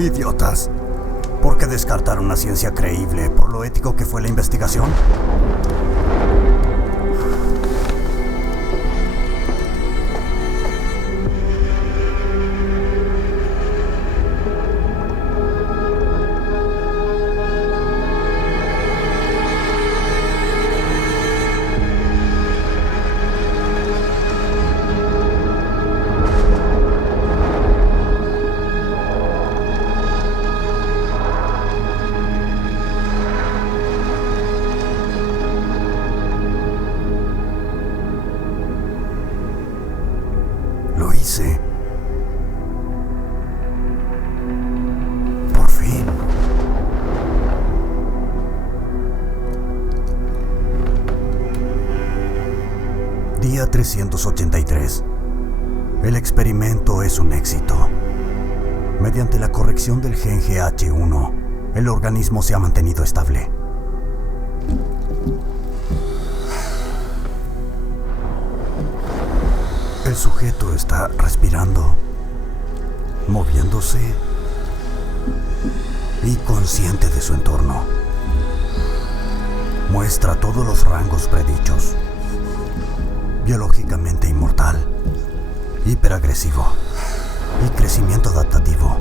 Idiotas. ¿Por qué descartar una ciencia creíble por lo ético que fue la investigación? Lo hice. Por fin. Día 383. El experimento es un éxito. Mediante la corrección del gen GH1, el organismo se ha mantenido estable. El sujeto está respirando, moviéndose y consciente de su entorno. Muestra todos los rangos predichos. Biológicamente inmortal, hiperagresivo y crecimiento adaptativo.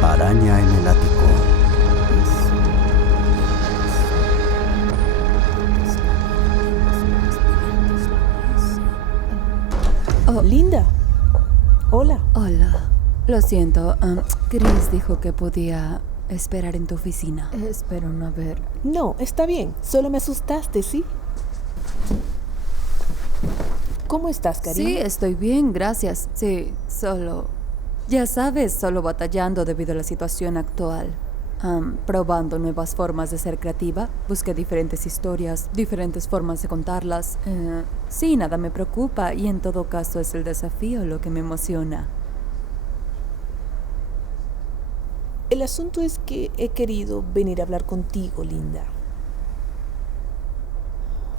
Araña en el ático. Oh, Linda. Hola. Hola. Lo siento. Chris dijo que podía esperar en tu oficina. Espero no haber... No, está bien. Solo me asustaste, ¿sí? ¿Cómo estás, cariño? Sí, estoy bien, gracias. Sí, ya sabes, solo batallando debido a la situación actual. Probando nuevas formas de ser creativa. Busqué diferentes historias, diferentes formas de contarlas. Sí, nada me preocupa y en todo caso es el desafío lo que me emociona. El asunto es que he querido venir a hablar contigo, Linda.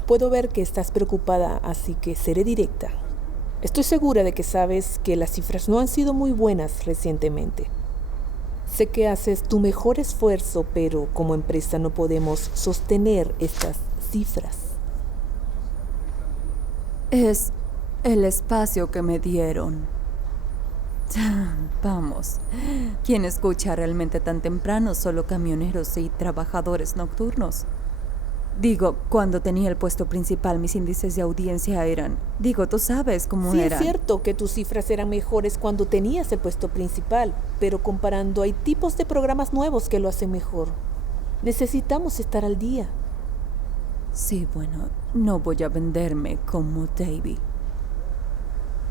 Puedo ver que estás preocupada, así que seré directa. Estoy segura de que sabes que las cifras no han sido muy buenas recientemente. Sé que haces tu mejor esfuerzo, pero como empresa no podemos sostener estas cifras. Es el espacio que me dieron. Vamos, ¿quién escucha realmente tan temprano? Solo camioneros y trabajadores nocturnos. Digo, cuando tenía el puesto principal, mis índices de audiencia eran... Digo, tú sabes cómo Sí, eran. es cierto que tus cifras eran mejores cuando tenías el puesto principal, pero comparando hay tipos de programas nuevos que lo hacen mejor. Necesitamos estar al día. Sí, bueno, no voy a venderme como Davy.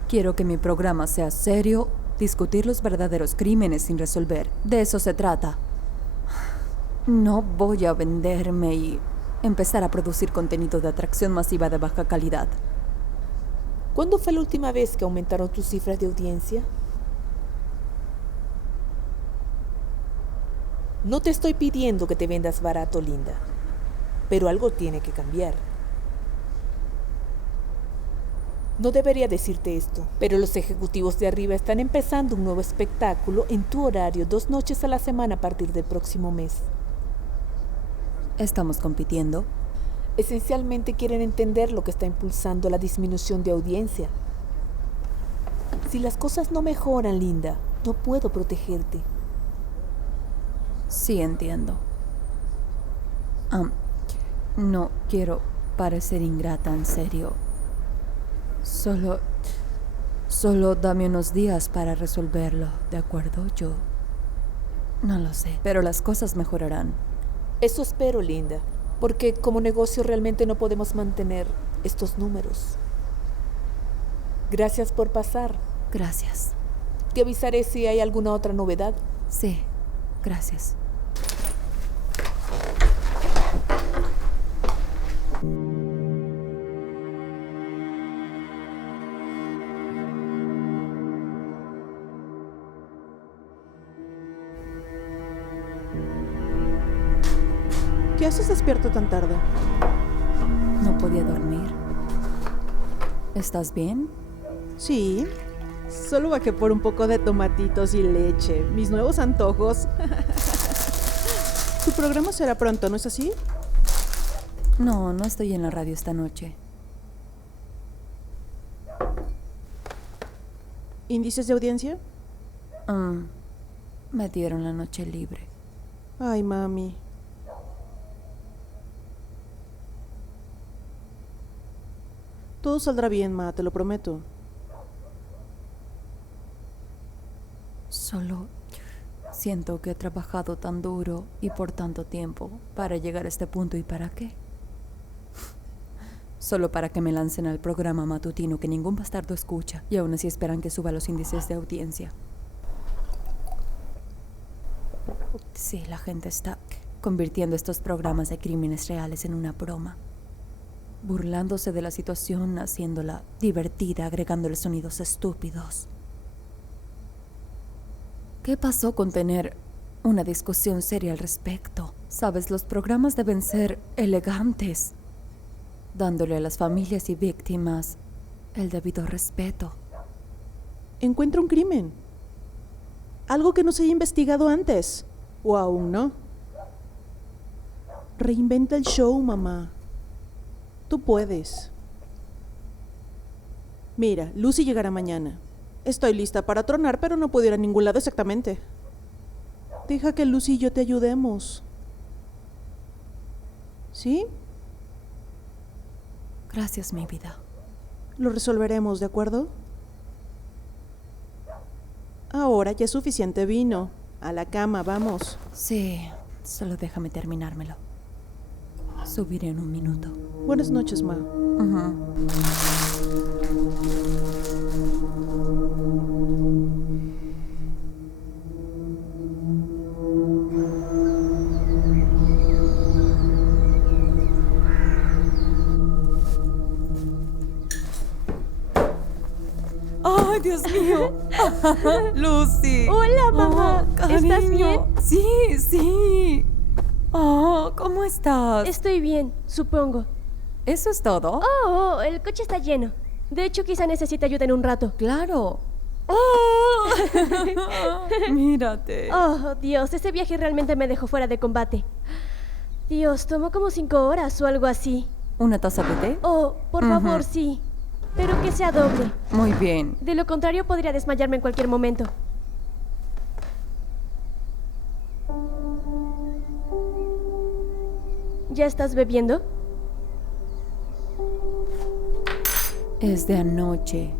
Quiero que mi programa sea serio, discutir los verdaderos crímenes sin resolver. De eso se trata. No voy a venderme y empezar a producir contenido de atracción masiva de baja calidad. ¿Cuándo fue la última vez que aumentaron tus cifras de audiencia? No te estoy pidiendo que te vendas barato, Linda, pero algo tiene que cambiar. No debería decirte esto, pero los ejecutivos de arriba están empezando un nuevo espectáculo en tu horario 2 noches a la semana a partir del próximo mes. ¿Estamos compitiendo? Esencialmente quieren entender lo que está impulsando la disminución de audiencia. Si las cosas no mejoran, Linda, no puedo protegerte. Sí, entiendo. No quiero parecer ingrata, en serio. Solo dame unos días para resolverlo, ¿de acuerdo? Yo no lo sé, pero las cosas mejorarán. Eso espero, Linda, porque como negocio realmente no podemos mantener estos números. Gracias por pasar. Gracias. Te avisaré si hay alguna otra novedad. Sí, gracias. ¿Qué haces despierto tan tarde? No podía dormir. ¿Estás bien? Sí. Solo bajé por un poco de tomatitos y leche. Mis nuevos antojos. Tu programa será pronto, ¿no es así? No estoy en la radio esta noche. ¿Índices de audiencia? Me dieron la noche libre. Ay, mami. Todo saldrá bien, ma, te lo prometo. Solo siento que he trabajado tan duro y por tanto tiempo para llegar a este punto. ¿Y para qué? Solo para que me lancen al programa matutino que ningún bastardo escucha y aún así esperan que suba los índices de audiencia. Sí, la gente está convirtiendo estos programas de crímenes reales en una broma. Burlándose de la situación, haciéndola divertida, agregándole sonidos estúpidos. ¿Qué pasó con tener una discusión seria al respecto? Sabes, los programas deben ser elegantes, dándole a las familias y víctimas el debido respeto. Encuentra un crimen. Algo que no se haya investigado antes. O aún no. Reinventa el show, mamá. Tú puedes. Mira, Lucy llegará mañana. Estoy lista para tronar, pero no puedo ir a ningún lado exactamente. Deja que Lucy y yo te ayudemos. ¿Sí? Gracias, mi vida. Lo resolveremos, ¿de acuerdo? Ahora ya es suficiente vino. A la cama, vamos. Sí, solo déjame terminármelo. Subiré en un minuto. Buenas noches, ma. ¡Ay, Dios mío! Lucy. Hola, mamá. Cariño. ¿Estás bien? Sí. Oh, ¿cómo estás? Estoy bien, supongo. ¿Eso es todo? El coche está lleno. De hecho, quizá necesite ayuda en un rato. Claro. Oh. Mírate. Oh, Dios, ese viaje realmente me dejó fuera de combate. Dios, tomó como 5 horas o algo así. ¿Una taza de té? Oh, por favor, sí. Pero que sea doble. Muy bien. De lo contrario, podría desmayarme en cualquier momento. ¿Ya estás bebiendo? Es de anoche.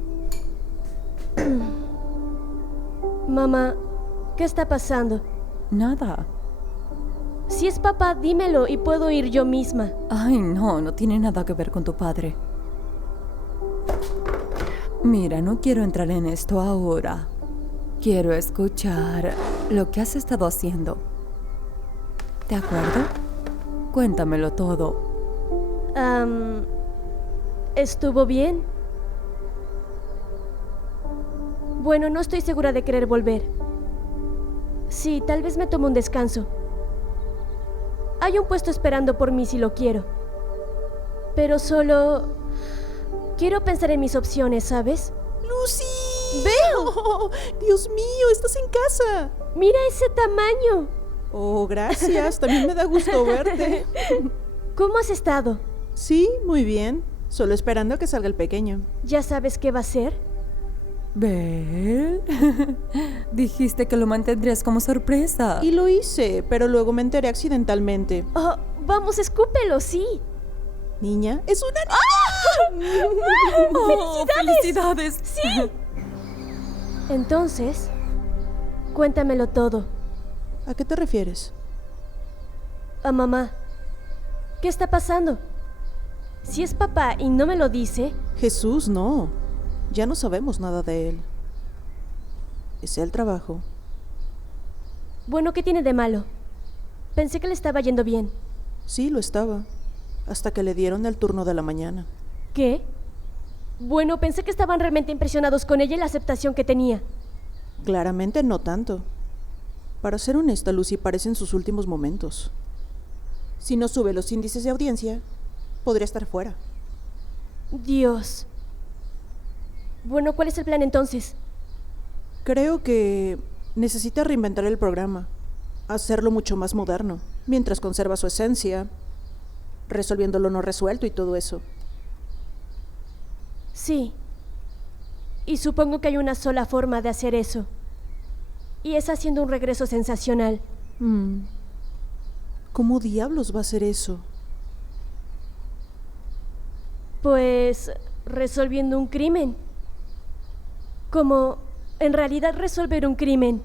Mamá, ¿qué está pasando? Nada. Si es papá, dímelo y puedo ir yo misma. Ay, no, no tiene nada que ver con tu padre. Mira, no quiero entrar en esto ahora. Quiero escuchar lo que has estado haciendo. ¿De acuerdo? Cuéntamelo todo. ¿Estuvo bien? Bueno, no estoy segura de querer volver. Sí, tal vez me tomo un descanso. Hay un puesto esperando por mí si lo quiero. Pero solo... quiero pensar en mis opciones, ¿sabes? ¡Lucy! ¡Veo! Oh, Dios mío, estás en casa. ¡Mira ese tamaño! Oh, gracias. También me da gusto verte. ¿Cómo has estado? Sí, muy bien. Solo esperando a que salga el pequeño. ¿Ya sabes qué va a ser? ¿Belle? Dijiste que lo mantendrías como sorpresa. Y lo hice, pero luego me enteré accidentalmente. Oh, vamos, escúpelo, sí. Niña, es una niña. ¡Oh, felicidades! ¡Sí! Entonces, cuéntamelo todo. ¿A qué te refieres? A mamá. ¿Qué está pasando? Si es papá y no me lo dice... Jesús, no. Ya no sabemos nada de él. Es el trabajo. Bueno, ¿qué tiene de malo? Pensé que le estaba yendo bien. Sí, lo estaba. Hasta que le dieron el turno de la mañana. ¿Qué? Bueno, pensé que estaban realmente impresionados con ella y la aceptación que tenía. Claramente no tanto. Para ser honesta, Lucy parece en sus últimos momentos. Si no sube los índices de audiencia, podría estar fuera. Dios. Bueno, ¿cuál es el plan entonces? Creo que necesita reinventar el programa, hacerlo mucho más moderno, mientras conserva su esencia, resolviendo lo no resuelto y todo eso. Sí. Y supongo que hay una sola forma de hacer eso. Y es haciendo un regreso sensacional. ¿Cómo diablos va a ser eso? Pues resolviendo un crimen. Como en realidad resolver un crimen.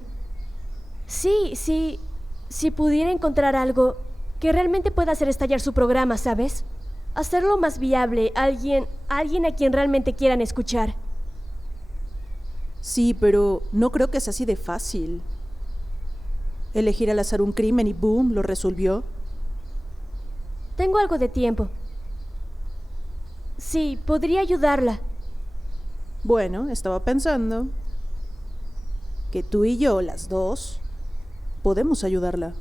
Sí, si pudiera encontrar algo que realmente pueda hacer estallar su programa, ¿sabes? Hacerlo más viable, alguien a quien realmente quieran escuchar. Sí, pero no creo que sea así de fácil. Elegir al azar un crimen y boom, lo resolvió. Tengo algo de tiempo. Sí, podría ayudarla. Bueno, estaba pensando que tú y yo, las dos, podemos ayudarla.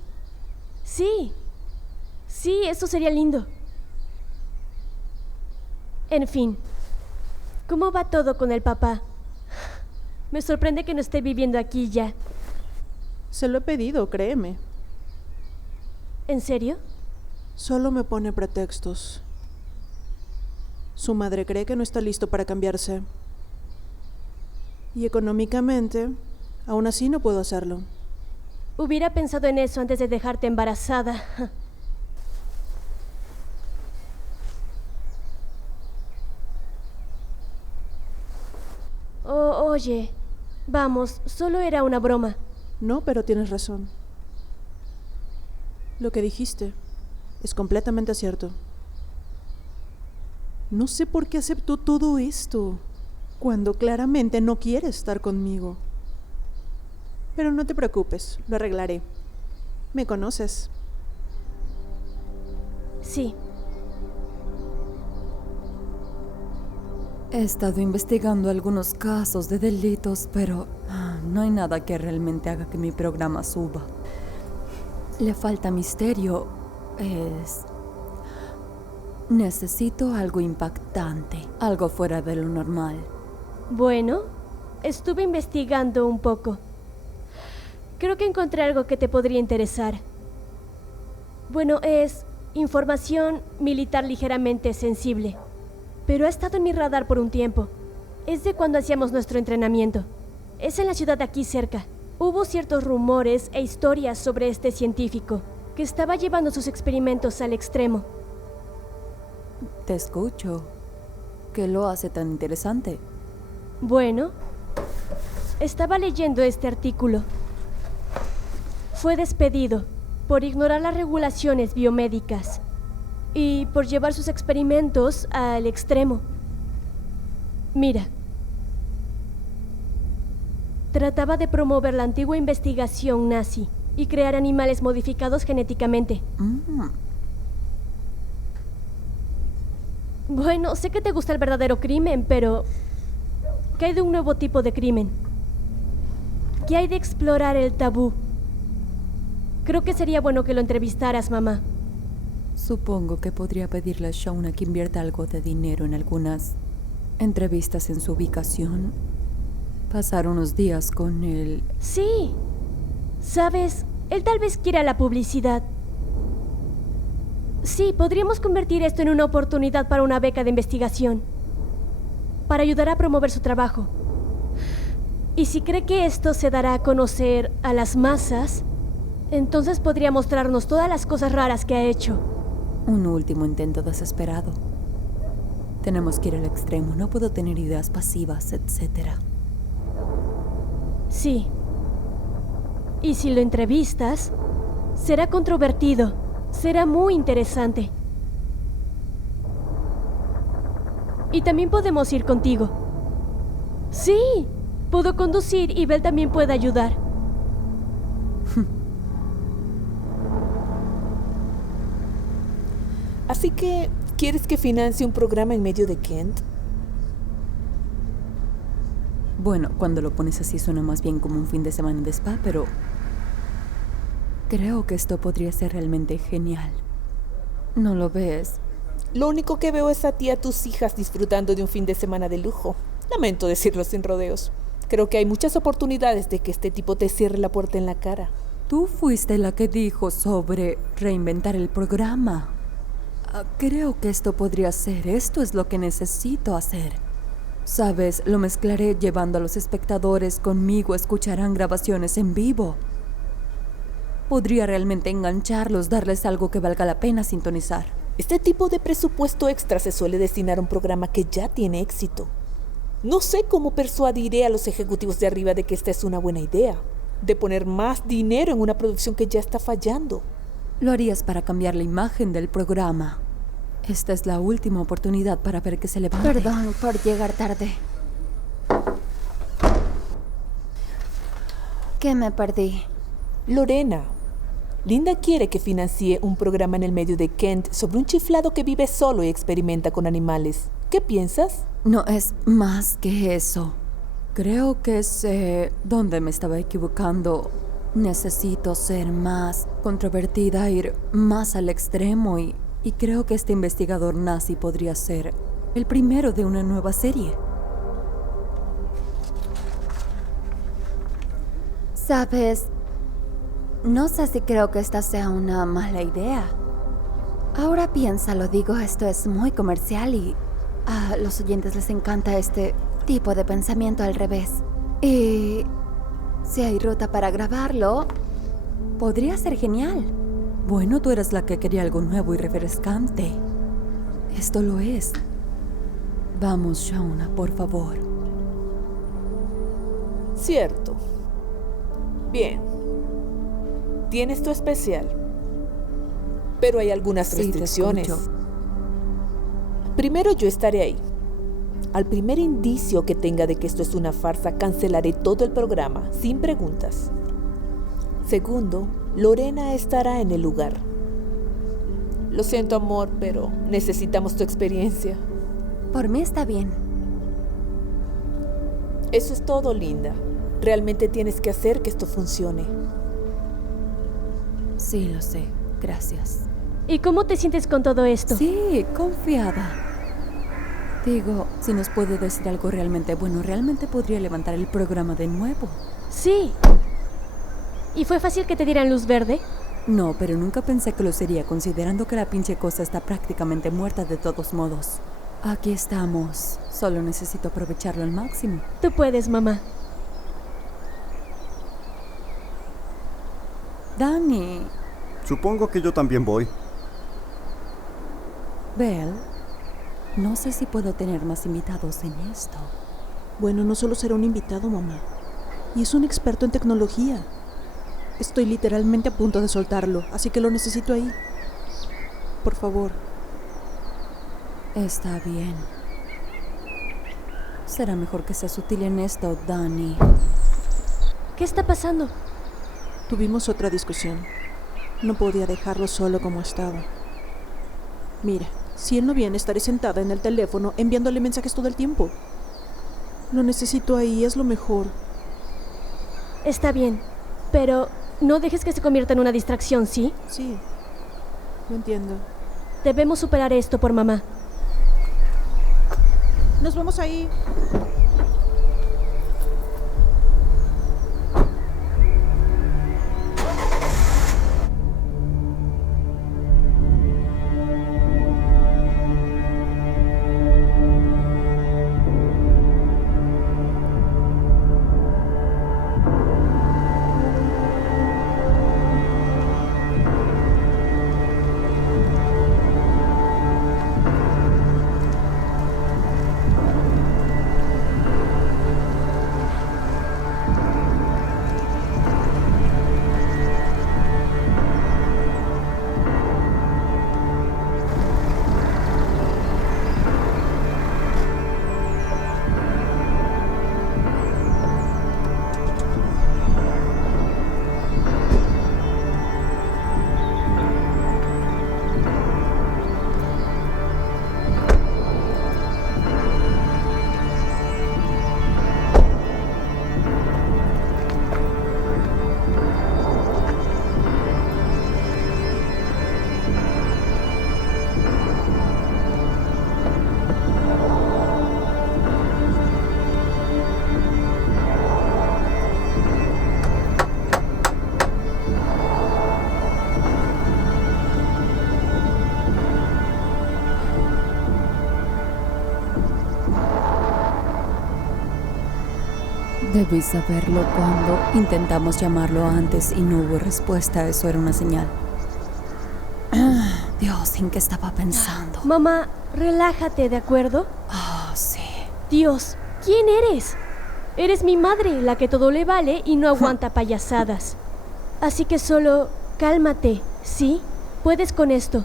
Sí, eso sería lindo. En fin, ¿cómo va todo con el papá? Me sorprende que no esté viviendo aquí ya. Se lo he pedido, créeme. ¿En serio? Solo me pone pretextos. Su madre cree que no está listo para cambiarse. Y económicamente, aún así no puedo hacerlo. Hubiera pensado en eso antes de dejarte embarazada. Oh, oye, vamos, solo era una broma. No, pero tienes razón. Lo que dijiste es completamente cierto. No sé por qué aceptó todo esto, cuando claramente no quiere estar conmigo. Pero no te preocupes, lo arreglaré. ¿Me conoces? Sí. He estado investigando algunos casos de delitos, pero no hay nada que realmente haga que mi programa suba. Le falta misterio. Necesito algo impactante, algo fuera de lo normal. Bueno, estuve investigando un poco. Creo que encontré algo que te podría interesar. Bueno, es información militar ligeramente sensible, pero ha estado en mi radar por un tiempo. Es de cuando hacíamos nuestro entrenamiento. Es en la ciudad de aquí cerca. Hubo ciertos rumores e historias sobre este científico que estaba llevando sus experimentos al extremo. Te escucho. ¿Qué lo hace tan interesante? Bueno, estaba leyendo este artículo. Fue despedido por ignorar las regulaciones biomédicas y por llevar sus experimentos al extremo. Mira, trataba de promover la antigua investigación nazi y crear animales modificados genéticamente. Bueno, sé que te gusta el verdadero crimen, pero ¿qué hay de un nuevo tipo de crimen? ¿Qué hay de explorar el tabú? Creo que sería bueno que lo entrevistaras, mamá. Supongo que podría pedirle a Shauna que invierta algo de dinero en algunas entrevistas en su ubicación. Pasar unos días con él. Sí. ¿Sabes? Él tal vez quiera la publicidad. Sí, podríamos convertir esto en una oportunidad para una beca de investigación. Para ayudar a promover su trabajo. Y si cree que esto se dará a conocer a las masas, entonces podría mostrarnos todas las cosas raras que ha hecho. Un último intento desesperado. Tenemos que ir al extremo. No puedo tener ideas pasivas, etc. Sí. Y si lo entrevistas, será controvertido. Será muy interesante. Y también podemos ir contigo. Sí, puedo conducir y Belle también puede ayudar. Así que, ¿quieres que financie un programa en medio de Kent? Bueno, cuando lo pones así suena más bien como un fin de semana de spa, pero creo que esto podría ser realmente genial. ¿No lo ves? Lo único que veo es a ti y a tus hijas disfrutando de un fin de semana de lujo. Lamento decirlo sin rodeos. Creo que hay muchas oportunidades de que este tipo te cierre la puerta en la cara. Tú fuiste la que dijo sobre reinventar el programa. Creo que esto podría ser. Esto es lo que necesito hacer. Sabes, lo mezclaré llevando a los espectadores conmigo. Escucharán grabaciones en vivo. Podría realmente engancharlos, darles algo que valga la pena sintonizar. Este tipo de presupuesto extra se suele destinar a un programa que ya tiene éxito. No sé cómo persuadiré a los ejecutivos de arriba de que esta es una buena idea, de poner más dinero en una producción que ya está fallando. Lo harías para cambiar la imagen del programa. Esta es la última oportunidad para ver que se levante. Perdón por llegar tarde. ¿Qué me perdí? Lorena, Linda quiere que financie un programa en el medio de Kent sobre un chiflado que vive solo y experimenta con animales. ¿Qué piensas? No, es más que eso. Creo que sé dónde me estaba equivocando. Necesito ser más controvertida, ir más al extremo y creo que este investigador nazi podría ser el primero de una nueva serie. ¿Sabes? No sé si creo que esta sea una mala idea. Ahora piénsalo, digo, esto es muy comercial y a los oyentes les encanta este tipo de pensamiento al revés. Y si hay ruta para grabarlo, podría ser genial. Bueno, tú eras la que quería algo nuevo y refrescante. Esto lo es. Vamos, Shauna, por favor. Cierto. Bien. Tienes tu especial. Pero hay algunas Sí, te restricciones. escucho. Primero, yo estaré ahí. Al primer indicio que tenga de que esto es una farsa, cancelaré todo el programa, sin preguntas. Segundo, Lorena estará en el lugar. Lo siento, amor, pero necesitamos tu experiencia. Por mí está bien. Eso es todo, Linda. Realmente tienes que hacer que esto funcione. Sí, lo sé. Gracias. ¿Y cómo te sientes con todo esto? Sí, confiada. Digo, si nos puede decir algo realmente bueno, realmente podría levantar el programa de nuevo. Sí. ¿Y fue fácil que te dieran luz verde? No, pero nunca pensé que lo sería, considerando que la pinche cosa está prácticamente muerta de todos modos. Aquí estamos. Solo necesito aprovecharlo al máximo. Tú puedes, mamá. Supongo que yo también voy. Belle, No sé si puedo tener más invitados en esto. Bueno, no solo será un invitado, mamá. Y es un experto en tecnología. Estoy literalmente a punto de soltarlo, así que lo necesito ahí. Por favor. Está bien. Será mejor que seas sutil en esto, Dani. ¿Qué está pasando? Tuvimos otra discusión. No podía dejarlo solo como estaba. Mira, si él no viene, estaré sentada en el teléfono enviándole mensajes todo el tiempo. Lo necesito ahí, es lo mejor. Está bien, pero no dejes que se convierta en una distracción, ¿sí? Sí, lo entiendo. Debemos superar esto por mamá. Nos vemos ahí. Debí saberlo cuando intentamos llamarlo antes y no hubo respuesta. Eso era una señal. Dios, ¿en qué estaba pensando? Mamá, relájate, ¿de acuerdo? Sí. Dios, ¿quién eres? Eres mi madre, la que todo le vale y no aguanta payasadas. Así que solo cálmate, ¿sí? Puedes con esto.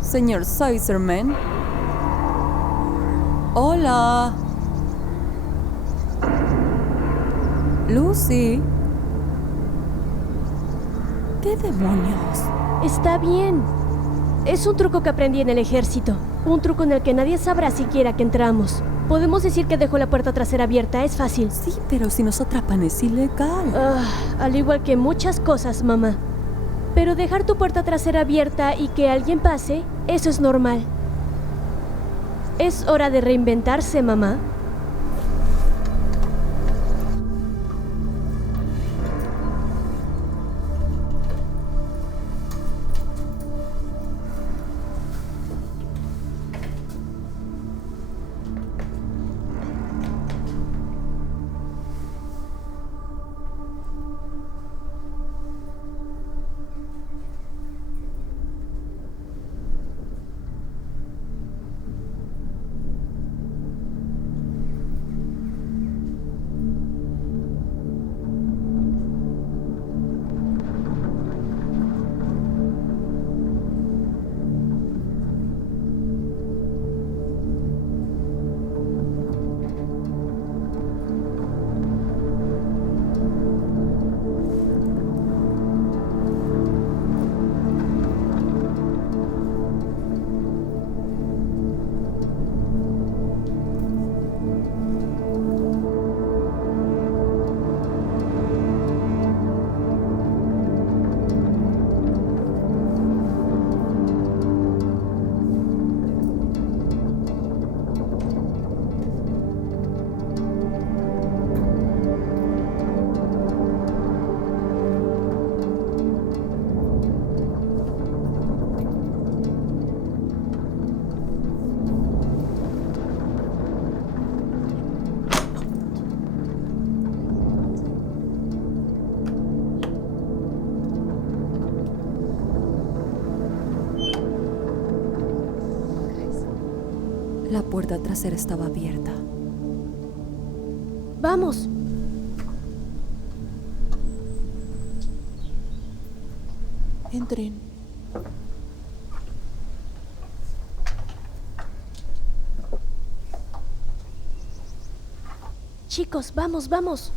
Señor Siserman. Hola. Lucy. ¿Qué demonios? Está bien. Es un truco que aprendí en el ejército. Un truco en el que nadie sabrá siquiera que entramos. Podemos decir que dejo la puerta trasera abierta, es fácil. Sí, pero si nos atrapan es ilegal. Al igual que muchas cosas, mamá. Pero dejar tu puerta trasera abierta y que alguien pase, eso es normal. Es hora de reinventarse, mamá. La puerta trasera estaba abierta. Vamos. Entren. Chicos, vamos, vamos.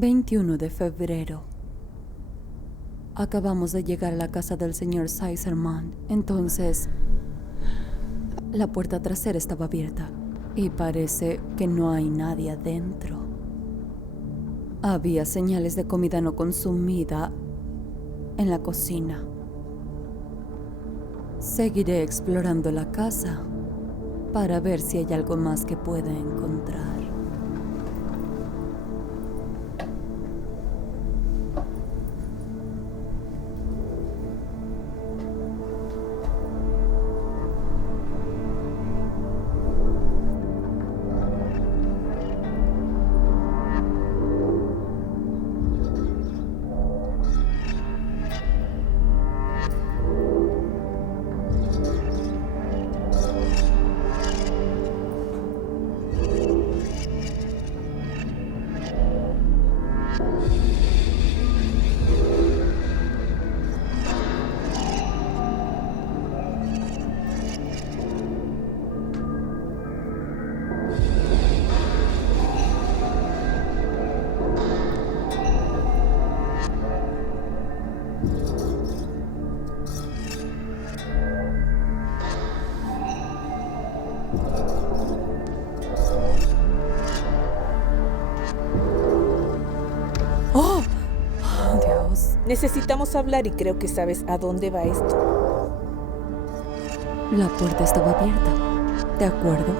...21 de febrero. Acabamos de llegar a la casa del señor Siserman. Entonces, la puerta trasera estaba abierta y parece que no hay nadie adentro. Había señales de comida no consumida en la cocina. Seguiré explorando la casa para ver si hay algo más que pueda encontrar. ¡Oh! ¡Oh, Dios! Necesitamos hablar y creo que sabes a dónde va esto. La puerta estaba abierta. ¿De acuerdo?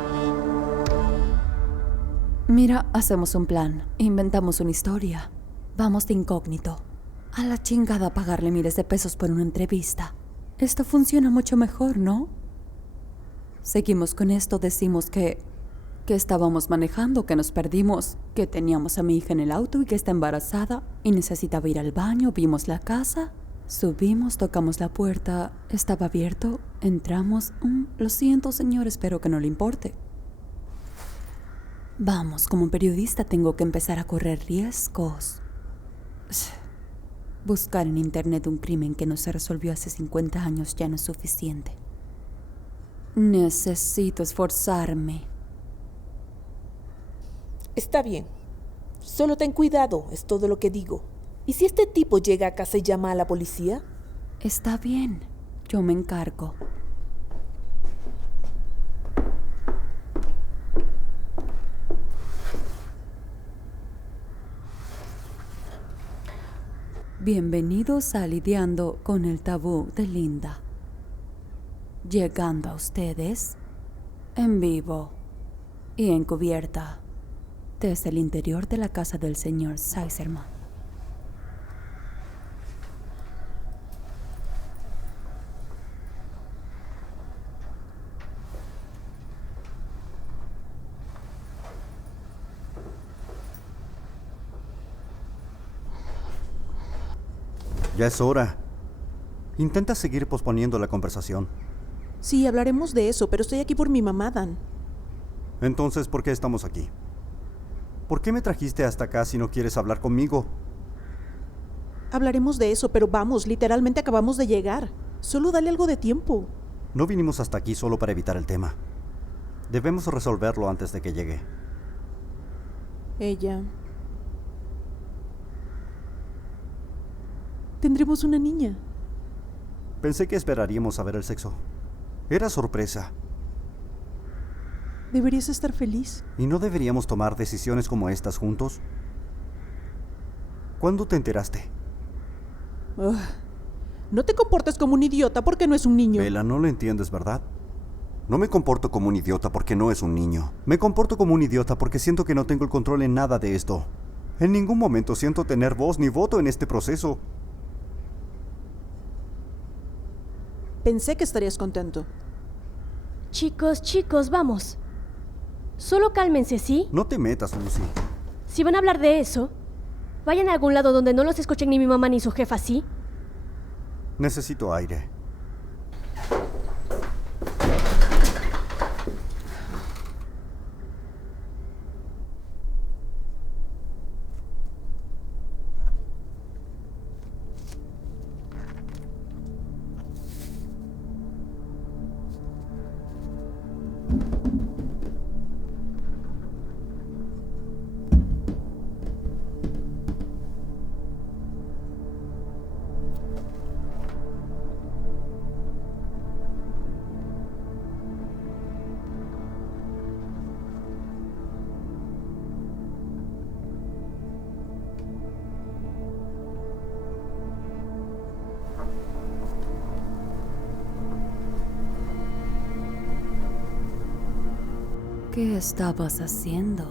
Mira, hacemos un plan. Inventamos una historia. Vamos de incógnito. A la chingada pagarle miles de pesos por una entrevista. Esto funciona mucho mejor, ¿no? Seguimos con esto, decimos que estábamos manejando, que nos perdimos, que teníamos a mi hija en el auto y que está embarazada y necesitaba ir al baño, vimos la casa, subimos, tocamos la puerta, estaba abierto, entramos. Lo siento, señor, espero que no le importe. Vamos, como periodista tengo que empezar a correr riesgos. Buscar en internet un crimen que no se resolvió hace 50 años ya no es suficiente. Necesito esforzarme. Está bien. Solo ten cuidado, es todo lo que digo. ¿Y si este tipo llega a casa y llama a la policía? Está bien, yo me encargo. Bienvenidos a Lidiando con el Tabú de Linda. Llegando a ustedes en vivo y encubierta desde el interior de la casa del señor Siserman. Ya es hora. Intenta seguir posponiendo la conversación. Sí, hablaremos de eso, pero estoy aquí por mi mamá, Dan. Entonces, ¿por qué estamos aquí? ¿Por qué me trajiste hasta acá si no quieres hablar conmigo? Hablaremos de eso, pero vamos, literalmente acabamos de llegar. Solo dale algo de tiempo. No vinimos hasta aquí solo para evitar el tema. Debemos resolverlo antes de que llegue. Ella. Tendremos una niña. Pensé que esperaríamos a ver el sexo. Era sorpresa. Deberías estar feliz. ¿Y no deberíamos tomar decisiones como estas juntos? ¿Cuándo te enteraste? Ugh. No te comportes como un idiota porque no es un niño. Bella, no lo entiendes, ¿verdad? No me comporto como un idiota porque no es un niño. Me comporto como un idiota porque siento que no tengo el control en nada de esto. En ningún momento siento tener voz ni voto en este proceso. Pensé que estarías contento. Chicos, vamos. Solo cálmense, ¿sí? No te metas, Lucy. Si van a hablar de eso, vayan a algún lado donde no los escuchen ni mi mamá ni su jefa, ¿sí? Necesito aire. ¿Qué estabas haciendo,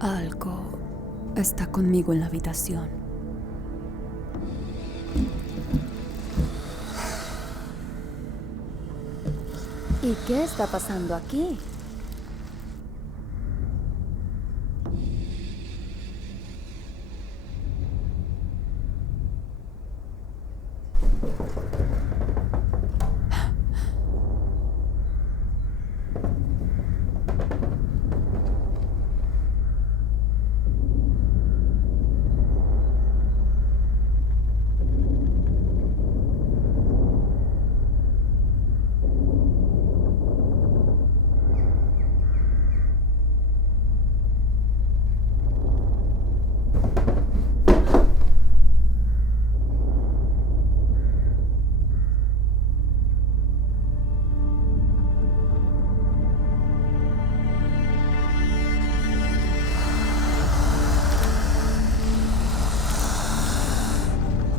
Algo está conmigo en la habitación. ¿Y qué está pasando aquí?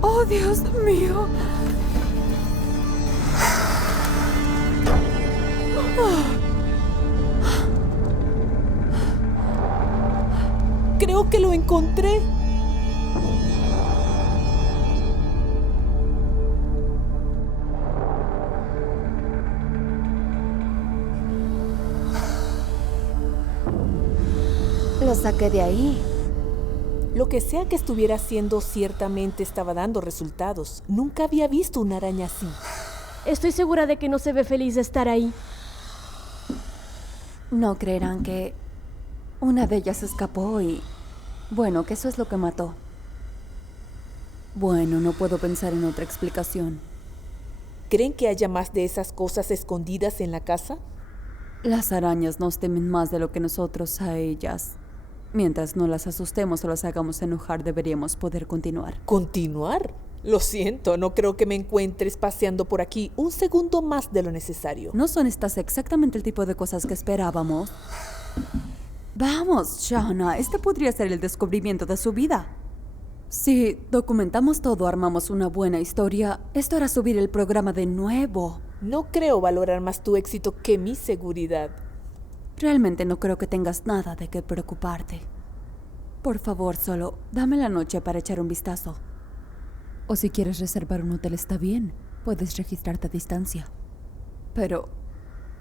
¡Oh, Dios mío! Creo que lo encontré. Lo saqué de ahí. Lo que sea que estuviera haciendo ciertamente estaba dando resultados. Nunca había visto una araña así. Estoy segura de que no se ve feliz de estar ahí. No creerán que una de ellas escapó y... bueno, que eso es lo que mató. Bueno, no puedo pensar en otra explicación. ¿Creen que haya más de esas cosas escondidas en la casa? Las arañas nos temen más de lo que nosotros a ellas. Mientras no las asustemos o las hagamos enojar, deberíamos poder continuar. ¿Continuar? Lo siento, no creo que me encuentres paseando por aquí un segundo más de lo necesario. ¿No son estas exactamente el tipo de cosas que esperábamos? Vamos, Shauna, este podría ser el descubrimiento de su vida. Si documentamos todo, armamos una buena historia, esto hará subir el programa de nuevo. No creo valorar más tu éxito que mi seguridad. Realmente no creo que tengas nada de qué preocuparte. Por favor, solo dame la noche para echar un vistazo. O si quieres reservar un hotel está bien, puedes registrarte a distancia. Pero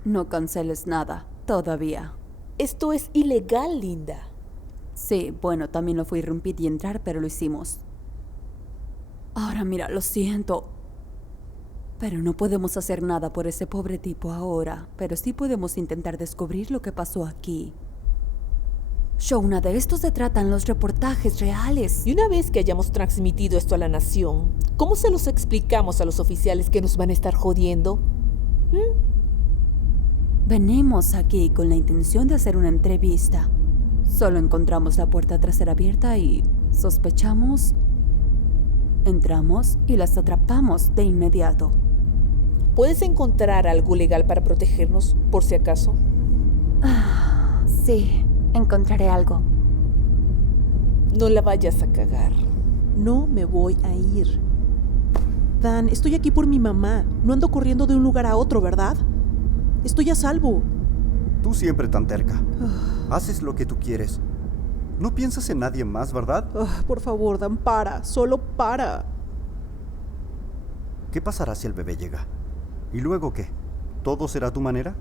no canceles nada, todavía. Esto es ilegal, Linda. Sí, bueno, también lo fue irrumpir y entrar, pero lo hicimos. Ahora mira, lo siento. Pero no podemos hacer nada por ese pobre tipo ahora. Pero sí podemos intentar descubrir lo que pasó aquí. Shauna, de esto se tratan los reportajes reales. Y una vez que hayamos transmitido esto a la nación, ¿cómo se los explicamos a los oficiales que nos van a estar jodiendo? Venimos aquí con la intención de hacer una entrevista. Solo encontramos la puerta trasera abierta y sospechamos. Entramos y las atrapamos de inmediato. ¿Puedes encontrar algo legal para protegernos, por si acaso? Sí, encontraré algo. No la vayas a cagar. No me voy a ir. Dan, estoy aquí por mi mamá. No ando corriendo de un lugar a otro, ¿verdad? Estoy a salvo. Tú siempre tan terca. Haces lo que tú quieres. No piensas en nadie más, ¿verdad? Por favor, Dan, para. Solo para. ¿Qué pasará si el bebé llega? ¿Y luego qué? ¿Todo será a tu manera?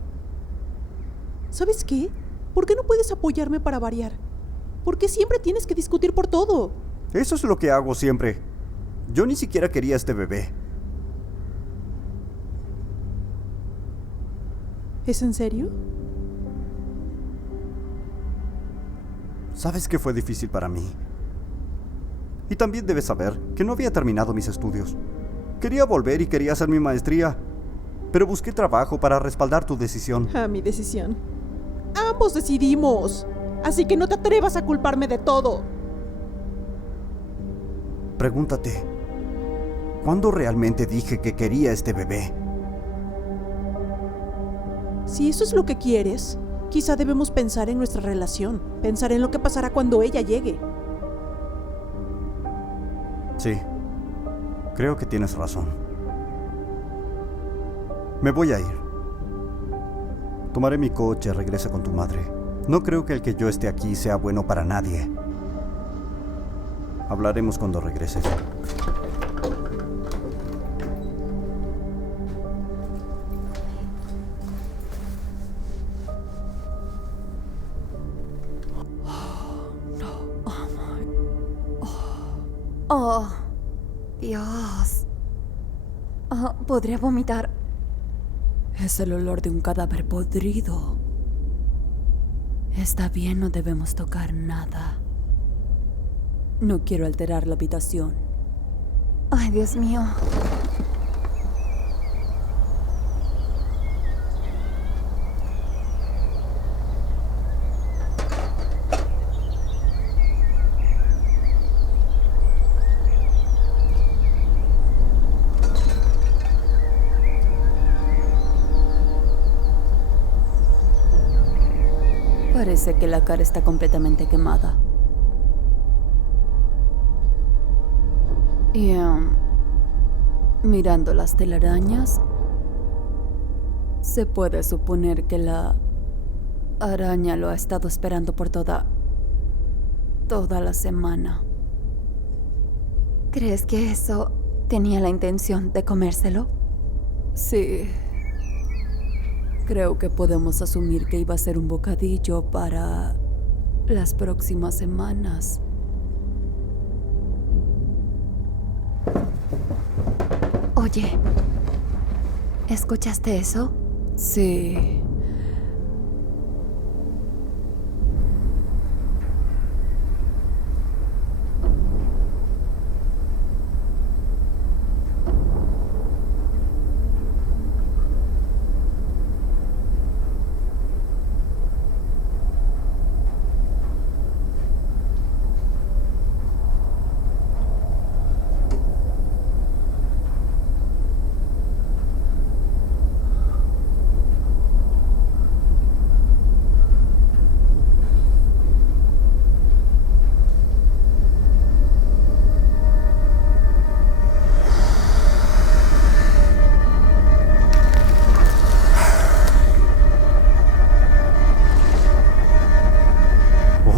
¿Sabes qué? ¿Por qué no puedes apoyarme para variar? ¿Por qué siempre tienes que discutir por todo? Eso es lo que hago siempre. Yo ni siquiera quería este bebé. ¿Es en serio? Sabes que fue difícil para mí. Y también debes saber que no había terminado mis estudios. Quería volver y quería hacer mi maestría, pero busqué trabajo para respaldar tu decisión. Mi decisión. Ambos decidimos. Así que no te atrevas a culparme de todo. Pregúntate, ¿cuándo realmente dije que quería este bebé? Si eso es lo que quieres, quizá debemos pensar en nuestra relación. Pensar en lo que pasará cuando ella llegue. Sí, creo que tienes razón. Me voy a ir. Tomaré mi coche, regresa con tu madre. No creo que el que yo esté aquí sea bueno para nadie. Hablaremos cuando regreses. Oh, Dios. Podría vomitar. Es el olor de un cadáver podrido. Está bien, no debemos tocar nada. No quiero alterar la habitación. Ay, Dios mío. Parece que la cara está completamente quemada. Y mirando las telarañas, se puede suponer que la araña lo ha estado esperando por toda la semana. ¿Crees que eso tenía la intención de comérselo? Sí. Creo que podemos asumir que iba a ser un bocadillo para las próximas semanas. Oye, ¿escuchaste eso? Sí.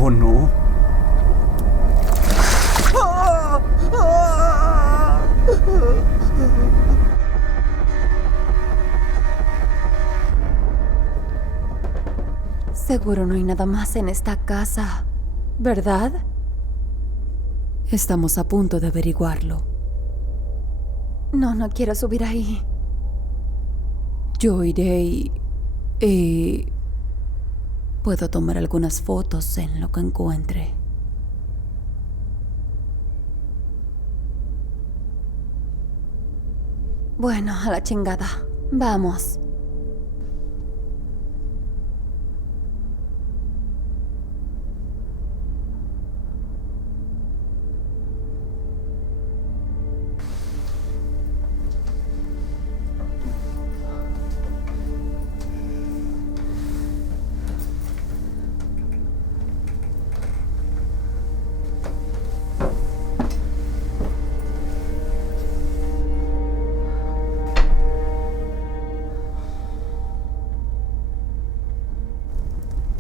Oh, no. Seguro no hay nada más en esta casa, ¿verdad? Estamos a punto de averiguarlo. No quiero subir ahí. Yo iré y puedo tomar algunas fotos en lo que encuentre. Bueno, a la chingada. Vamos.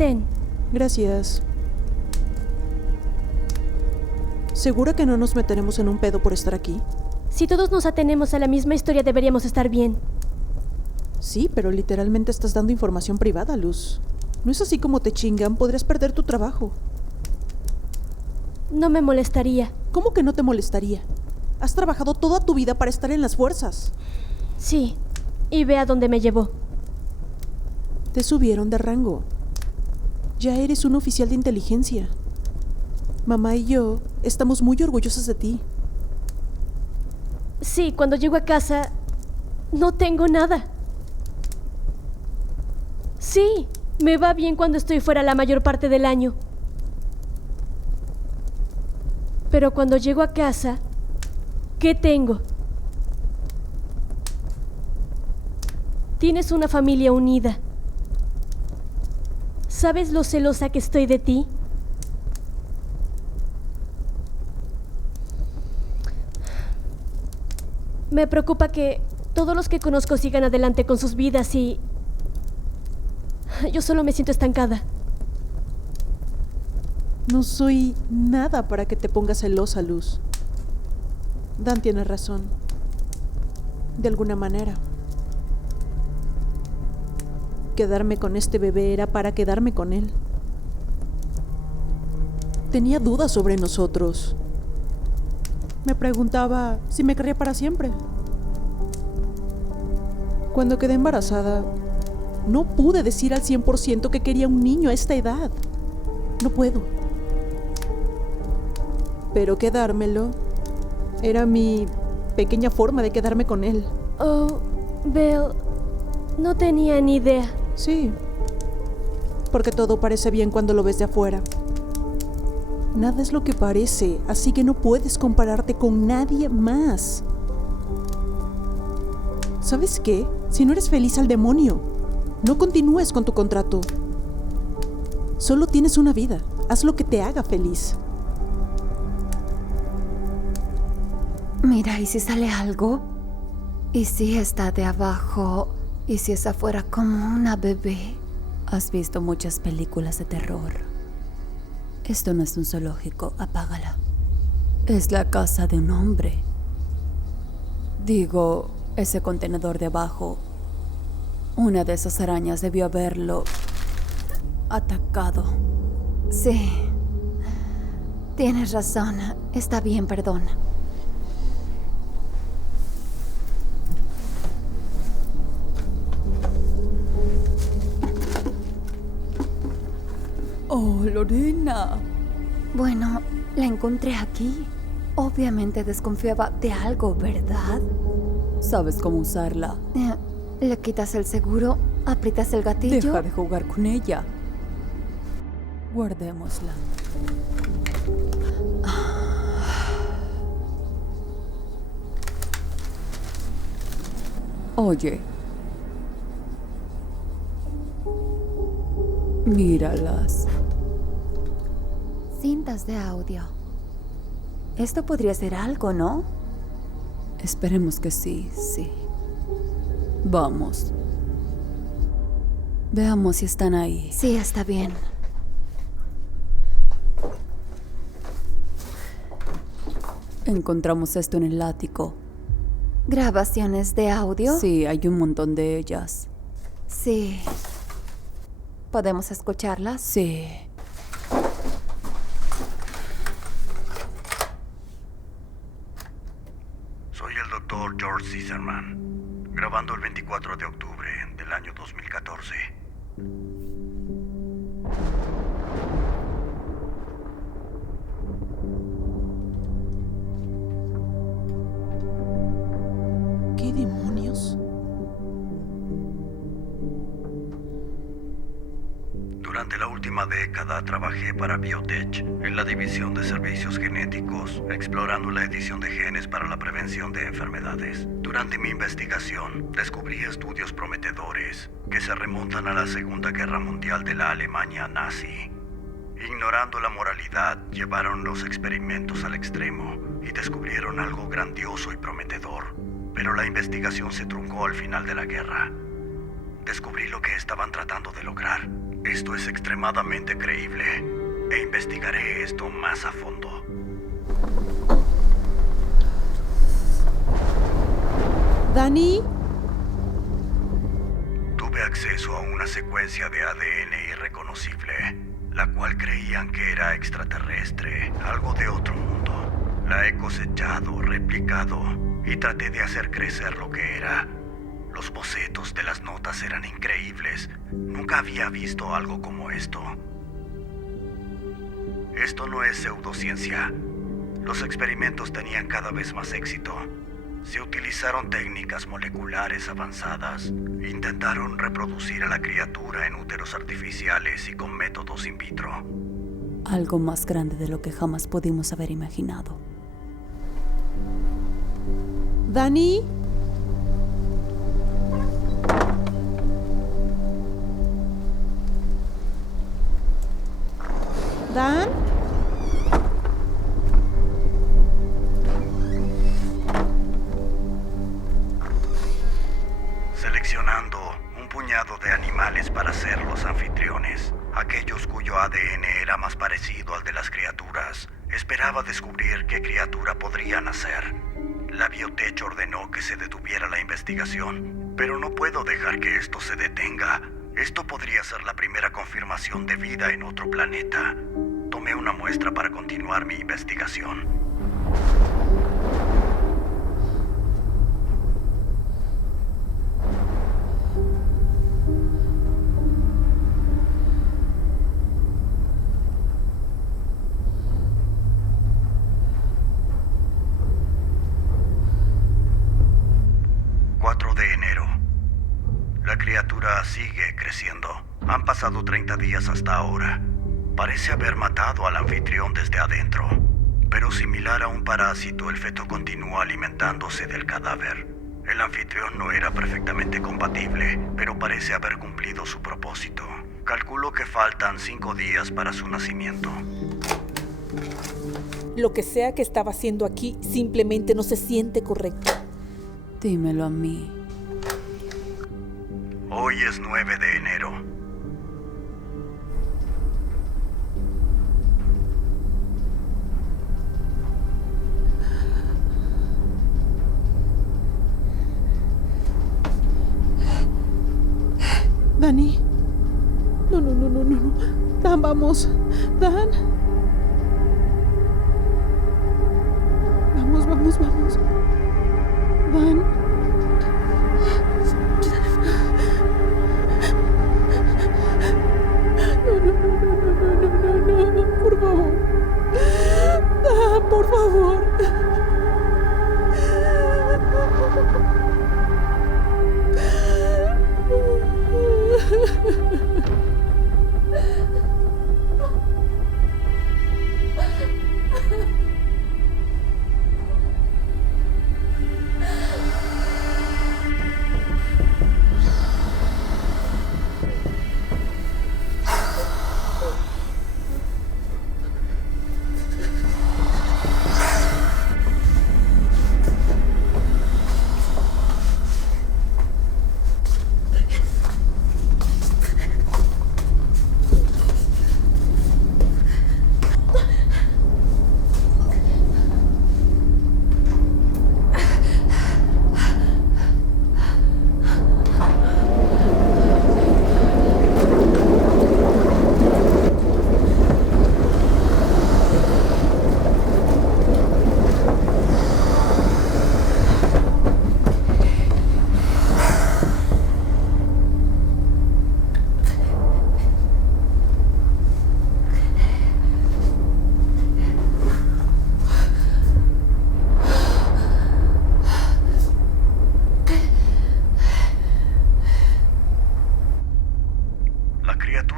Ten. Gracias. ¿Segura que no nos meteremos en un pedo por estar aquí? Si todos nos atenemos a la misma historia, deberíamos estar bien. Sí, pero literalmente estás dando información privada, Luz. No es así como te chingan, podrías perder tu trabajo. No me molestaría. ¿Cómo que no te molestaría? Has trabajado toda tu vida para estar en las fuerzas. Sí, y ve a dónde me llevó. Te subieron de rango. Ya eres un oficial de inteligencia. Mamá y yo estamos muy orgullosas de ti. Sí, cuando llego a casa, no tengo nada. Sí, me va bien cuando estoy fuera la mayor parte del año. Pero cuando llego a casa, ¿qué tengo? Tienes una familia unida. ¿Sabes lo celosa que estoy de ti? Me preocupa que todos los que conozco sigan adelante con sus vidas y... yo solo me siento estancada. No soy nada para que te pongas celosa, Luz. Dan tiene razón. De alguna manera. Quedarme con este bebé era para quedarme con él. Tenía dudas sobre nosotros. Me preguntaba si me querría para siempre. Cuando quedé embarazada, no pude decir al 100% que quería un niño a esta edad. No puedo. Pero quedármelo era mi pequeña forma de quedarme con él. Oh, Belle, no tenía ni idea. Sí, porque todo parece bien cuando lo ves de afuera. Nada es lo que parece, así que no puedes compararte con nadie más. ¿Sabes qué? Si no eres feliz, al demonio. No continúes con tu contrato. Solo tienes una vida. Haz lo que te haga feliz. Mira, ¿y si sale algo? ¿Y si está de abajo? ¿Y si es afuera como una bebé? Has visto muchas películas de terror. Esto no es un zoológico, apágala. Es la casa de un hombre. Digo, ese contenedor de abajo. Una de esas arañas debió haberlo atacado. Sí. Tienes razón. Está bien, perdón. Oh, Lorena. Bueno, la encontré aquí. Obviamente desconfiaba de algo, ¿verdad? ¿Sabes cómo usarla? Le quitas el seguro, aprietas el gatillo. Deja de jugar con ella. Guardémosla. Oye. Míralas. Cintas de audio. Esto podría ser algo, ¿no? Esperemos que sí. Vamos. Veamos si están ahí. Sí, está bien. Encontramos esto en el ático. ¿Grabaciones de audio? Sí, hay un montón de ellas. Sí. ¿Podemos escucharlas? Sí. Soy el Dr. George Cicerman, grabando el 24 de octubre del año 2014. ¿Qué demonios? Durante la última década trabajé para Biotech en la división de servicios genéticos, explorando la edición de genes para la prevención de enfermedades. Durante mi investigación, descubrí estudios prometedores que se remontan a la Segunda Guerra Mundial de la Alemania nazi. Ignorando la moralidad, llevaron los experimentos al extremo y descubrieron algo grandioso y prometedor. Pero la investigación se truncó al final de la guerra. Descubrí lo que estaban tratando de lograr. Esto es extremadamente creíble e investigaré esto más a fondo. ¿Dani? Tuve acceso a una secuencia de ADN irreconocible, la cual creían que era extraterrestre, algo de otro mundo. La he cosechado, replicado y traté de hacer crecer lo que era. Los bocetos de las notas eran increíbles. Nunca había visto algo como esto. Esto no es pseudociencia. Los experimentos tenían cada vez más éxito. Se utilizaron técnicas moleculares avanzadas. Intentaron reproducir a la criatura en úteros artificiales y con métodos in vitro. Algo más grande de lo que jamás pudimos haber imaginado. ¿Dani? ¿Dan? Seleccionando un puñado de animales para ser los anfitriones, aquellos cuyo ADN era más parecido al de las criaturas. Esperaba descubrir qué criatura podría nacer. La biotech ordenó que se detuviera la investigación, pero no puedo dejar que esto se detenga. Esto podría ser la primera confirmación de vida en otro planeta. Tomé una muestra para continuar mi investigación. De enero. La criatura sigue creciendo. Han pasado 30 días hasta ahora. Parece haber matado al anfitrión desde adentro. Pero similar a un parásito, el feto continúa alimentándose del cadáver. El anfitrión no era perfectamente compatible, pero parece haber cumplido su propósito. Calculo que faltan 5 días para su nacimiento. Lo que sea que estaba haciendo aquí simplemente no se siente correcto. Dímelo a mí. Hoy es 9 de enero. ¿Dani? No. Dan, vamos. Dan. Vamos. Dan. No, por favor. Dan, por favor.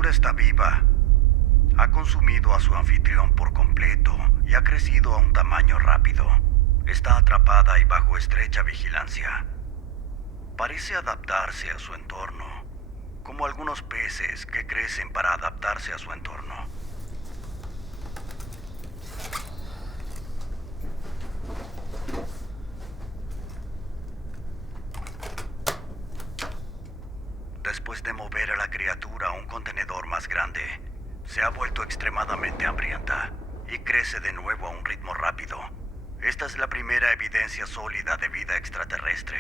Está viva. Ha consumido a su anfitrión por completo y ha crecido a un tamaño rápido. Está atrapada y bajo estrecha vigilancia. Parece adaptarse a su entorno, como algunos peces que crecen para adaptarse a su entorno. después de mover a la criatura a un contenedor más grande, se ha vuelto extremadamente hambrienta y crece de nuevo a un ritmo rápido. Esta es la primera evidencia sólida de vida extraterrestre.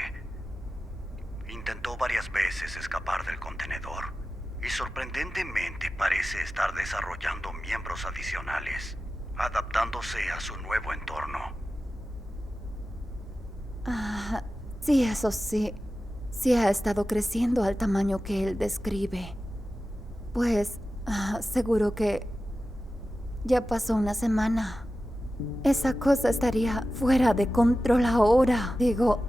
Intentó varias veces escapar del contenedor y sorprendentemente parece estar desarrollando miembros adicionales, adaptándose a su nuevo entorno. Sí, eso sí. Sí ha estado creciendo al tamaño que él describe. Pues, seguro que ya pasó una semana. Esa cosa estaría fuera de control ahora. Digo,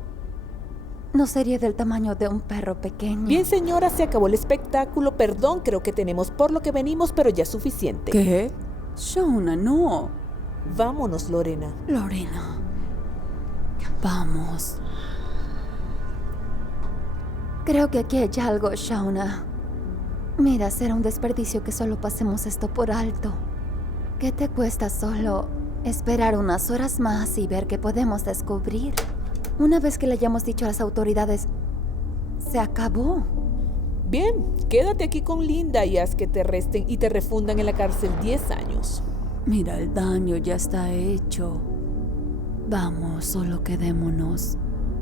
no sería del tamaño de un perro pequeño. Bien, señora, se acabó el espectáculo. Perdón, creo que tenemos por lo que venimos, pero ya es suficiente. ¿Qué? Shauna, no. Vámonos, Lorena. Lorena. Vamos. Creo que aquí hay algo, Shauna. Mira, será un desperdicio que solo pasemos esto por alto. ¿Qué te cuesta solo esperar unas horas más y ver qué podemos descubrir? Una vez que le hayamos dicho a las autoridades, se acabó. Bien, quédate aquí con Linda y haz que te arresten y te refundan en la cárcel 10 años. Mira, el daño ya está hecho. Vamos, solo quedémonos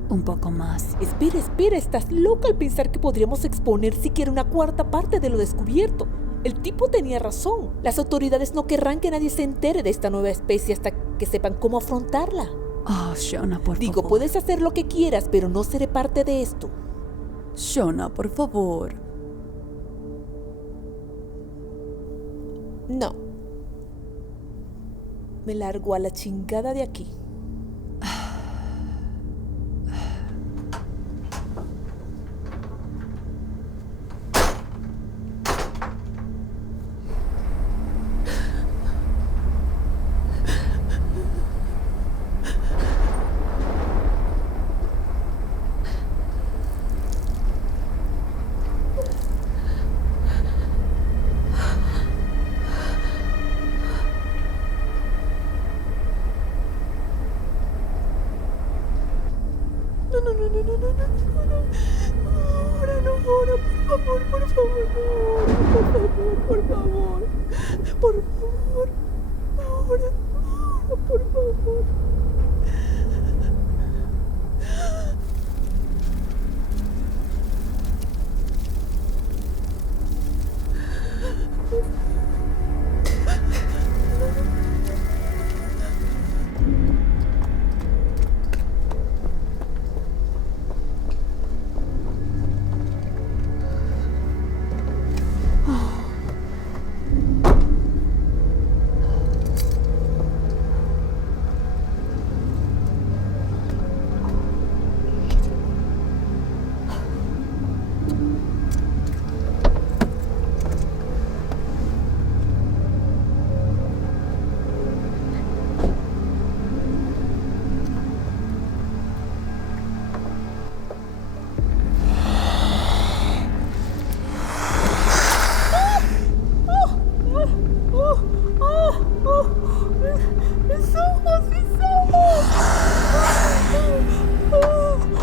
un poco más. Espera, estás loca al pensar que podríamos exponer siquiera una cuarta parte de lo descubierto. El tipo tenía razón. Las autoridades no querrán que nadie se entere de esta nueva especie hasta que sepan cómo afrontarla. Oh, Shauna, por favor. Digo, puedes hacer lo que quieras, pero no seré parte de esto. Shauna, por favor. No. Me largo a la chingada de aquí.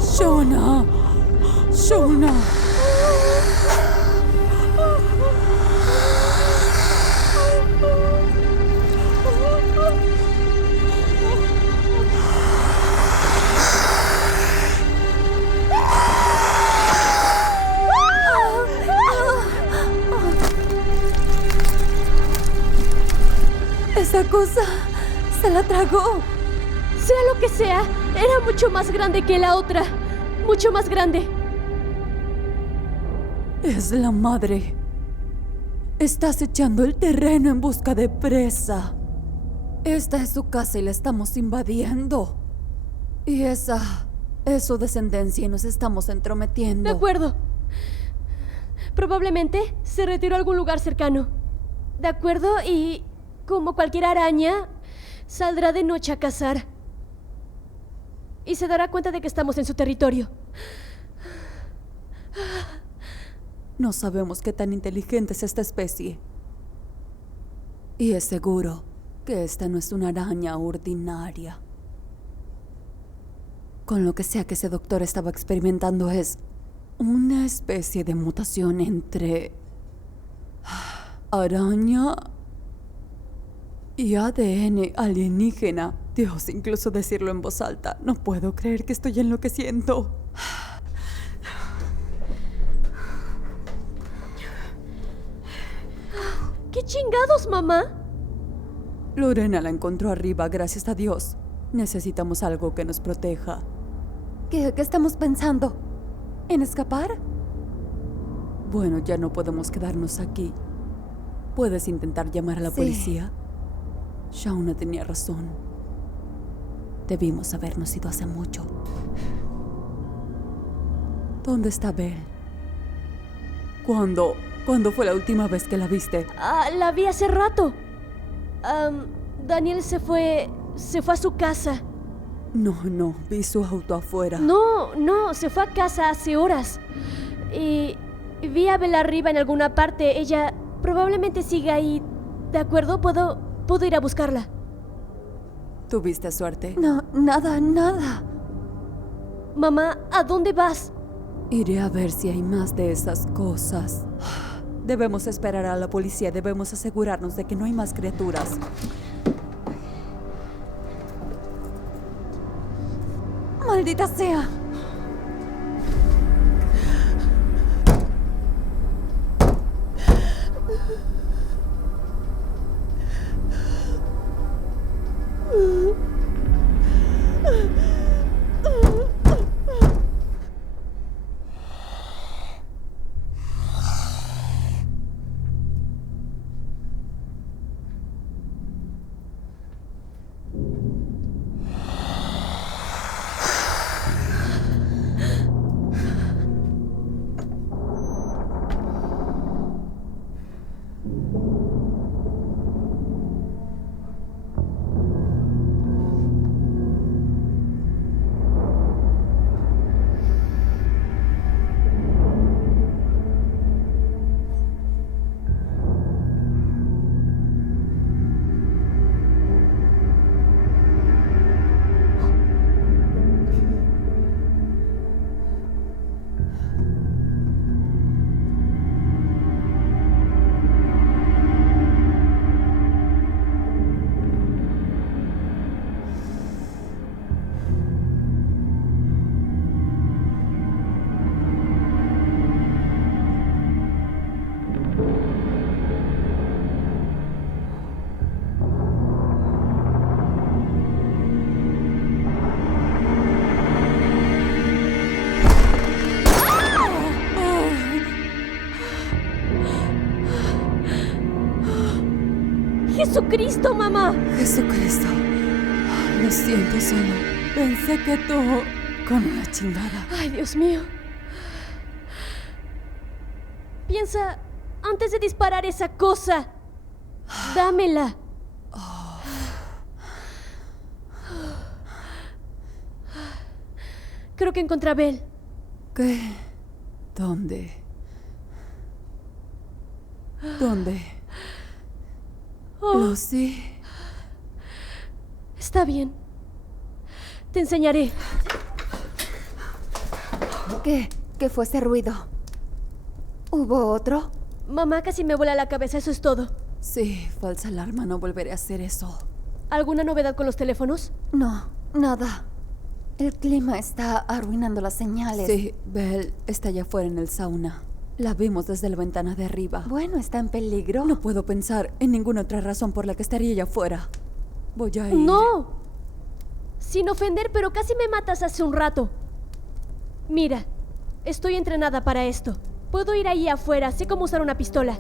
Shauna. Shauna. Esa cosa se la tragó. Sea lo que sea, era mucho más grande que la otra. Mucho más grande. Es la madre. Estás echando el terreno en busca de presa. Esta es su casa y la estamos invadiendo. Y esa es su descendencia y nos estamos entrometiendo. De acuerdo. Probablemente se retiró a algún lugar cercano. De acuerdo, y como cualquier araña, saldrá de noche a cazar. Y se dará cuenta de que estamos en su territorio. No sabemos qué tan inteligente es esta especie. Y es seguro que esta no es una araña ordinaria. Con lo que sea que ese doctor estaba experimentando es una especie de mutación entre araña y ADN alienígena. Dios, incluso decirlo en voz alta, no puedo creer que estoy enloqueciendo. ¿Qué chingados, mamá? Lorena la encontró arriba, gracias a Dios. Necesitamos algo que nos proteja. ¿Qué estamos pensando? ¿En escapar? Bueno, ya no podemos quedarnos aquí. ¿Puedes intentar llamar a la Sí. policía? Shauna tenía razón. Debimos habernos ido hace mucho. ¿Dónde está Belle? ¿Cuándo fue la última vez que la viste? La vi hace rato. Daniel se fue a su casa. No, vi su auto afuera. No, se fue a casa hace horas. Y vi a Bella arriba en alguna parte. Ella probablemente siga ahí. ¿De acuerdo? Puedo ir a buscarla. ¿Tuviste suerte? No, nada. Mamá, ¿a dónde vas? Iré a ver si hay más de esas cosas. Debemos esperar a la policía. Debemos asegurarnos de que no hay más criaturas. ¡Maldita sea! ¡Jesucristo, mamá! Jesucristo. Lo siento, solo pensé que tú con una chingada. Ay, Dios mío. Piensa, antes de disparar esa cosa, dámela. Creo que encontré a Belle. ¿Qué? ¿Dónde? Lucy. Está bien. Te enseñaré. ¿Qué fue ese ruido? ¿Hubo otro? Mamá, casi me vuela la cabeza, eso es todo. Sí, falsa alarma, no volveré a hacer eso. ¿Alguna novedad con los teléfonos? No, nada. El clima está arruinando las señales. Sí, Belle está allá afuera en el sauna. La vimos desde la ventana de arriba. Bueno, ¿está en peligro? No puedo pensar en ninguna otra razón por la que estaría allá afuera. Voy a ir. ¡No! Sin ofender, pero casi me matas hace un rato. Mira, estoy entrenada para esto. Puedo ir ahí afuera, sé cómo usar una pistola.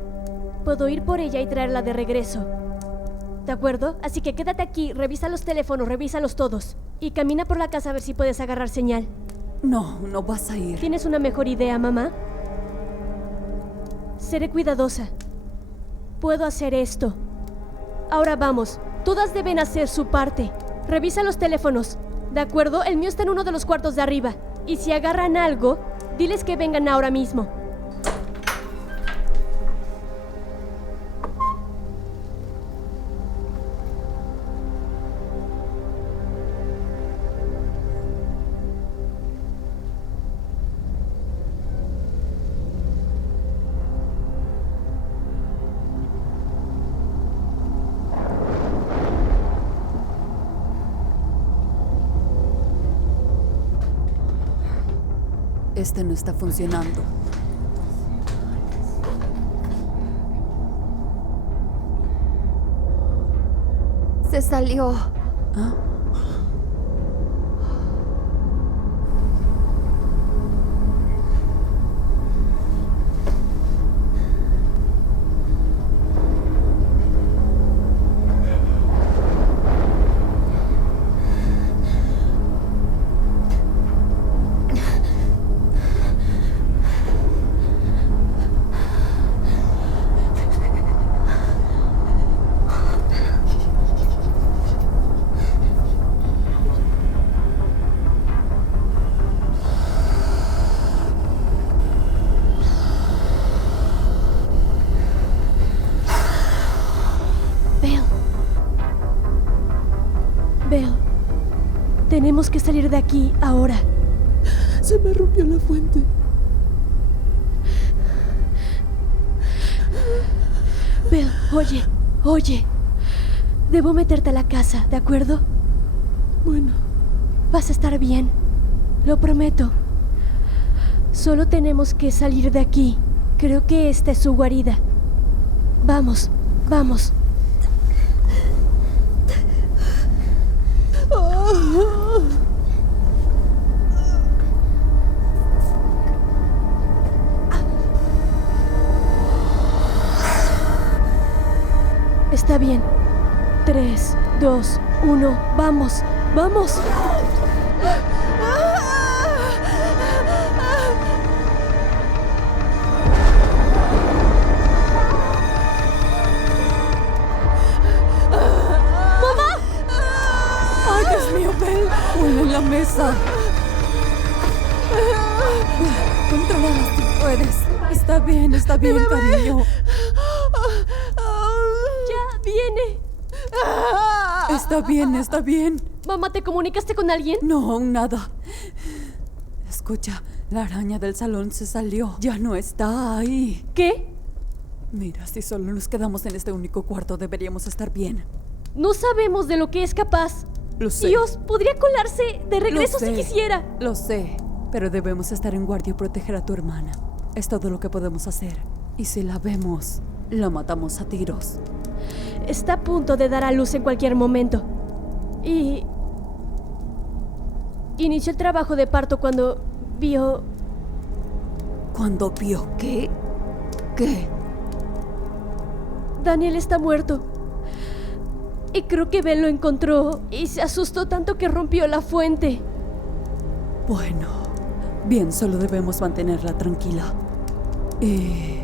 Puedo ir por ella y traerla de regreso. ¿De acuerdo? Así que quédate aquí, revisa los teléfonos, revísalos todos. Y camina por la casa a ver si puedes agarrar señal. No vas a ir. ¿Tienes una mejor idea, mamá? Seré cuidadosa. Puedo hacer esto. Ahora vamos. Todas deben hacer su parte. Revisa los teléfonos. ¿De acuerdo? El mío está en uno de los cuartos de arriba. Y si agarran algo, diles que vengan ahora mismo. Este no está funcionando. Se salió. ¿Ah? Belle, tenemos que salir de aquí ahora. Se me rompió la fuente. Belle, oye. Debo meterte a la casa, ¿de acuerdo? Bueno, Vas a estar bien, lo prometo. Solo tenemos que salir de aquí. Creo que esta es su guarida. Vamos. Está bien. 3, 2, 1, vamos. ¡Ay, Dios mío, Belle! ¡Huele en la mesa! Contrólala si puedes. Está bien, cariño. Ya viene. Está bien. Mamá, ¿te comunicaste con alguien? No, aún nada. Escucha, la araña del salón se salió. Ya no está ahí. ¿Qué? Mira, si solo nos quedamos en este único cuarto, deberíamos estar bien. No sabemos de lo que es capaz. Lo sé. Dios, podría colarse de regreso Lo si sé, quisiera. Lo sé, pero debemos estar en guardia y proteger a tu hermana. Es todo lo que podemos hacer. Y si la vemos, la matamos a tiros. Está a punto de dar a luz en cualquier momento. Y... inició el trabajo de parto cuando vio... ¿Cuándo vio qué? ¿Qué? Daniel está muerto. Y creo que Belle lo encontró y se asustó tanto que rompió la fuente. Bueno, bien, solo debemos mantenerla tranquila. Y...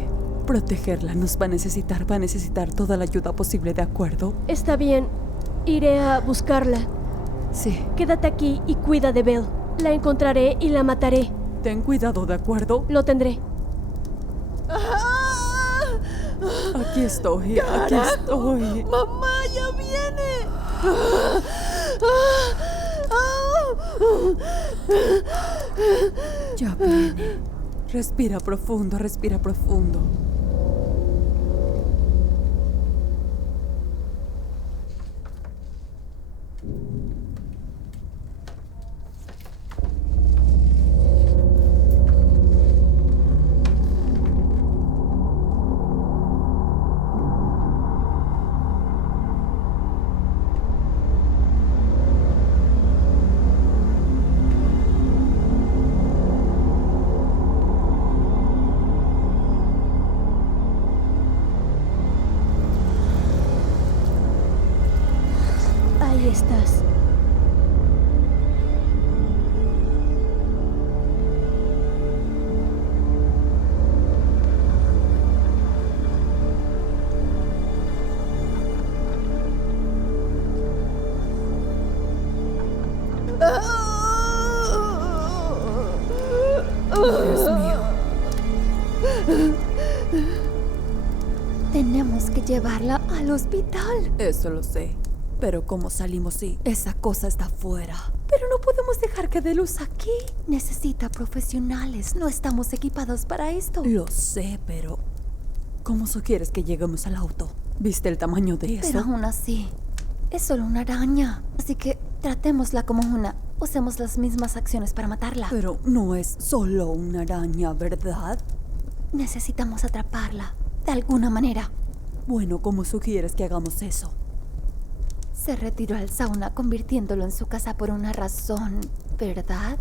protegerla va a necesitar toda la ayuda posible, ¿de acuerdo? Está bien, iré a buscarla. Sí. Quédate aquí y cuida de Belle. La encontraré y la mataré. Ten cuidado, ¿de acuerdo? Lo tendré. Aquí estoy. mamá, ya viene. Ya viene. Respira profundo. Ahí estás. Dios mío. Tenemos que llevarla al hospital. Eso lo sé. Pero ¿cómo salimos si esa cosa está afuera? Pero no podemos dejar que dé luz aquí. Necesita profesionales. No estamos equipados para esto. Lo sé, pero... ¿cómo sugieres que lleguemos al auto? ¿Viste el tamaño de eso? Pero aún así, es solo una araña. Así que tratémosla como una usemos las mismas acciones para matarla. Pero no es solo una araña, ¿verdad? Necesitamos atraparla, de alguna manera. Bueno, ¿cómo sugieres que hagamos eso? Se retiró al sauna convirtiéndolo en su casa por una razón, ¿verdad?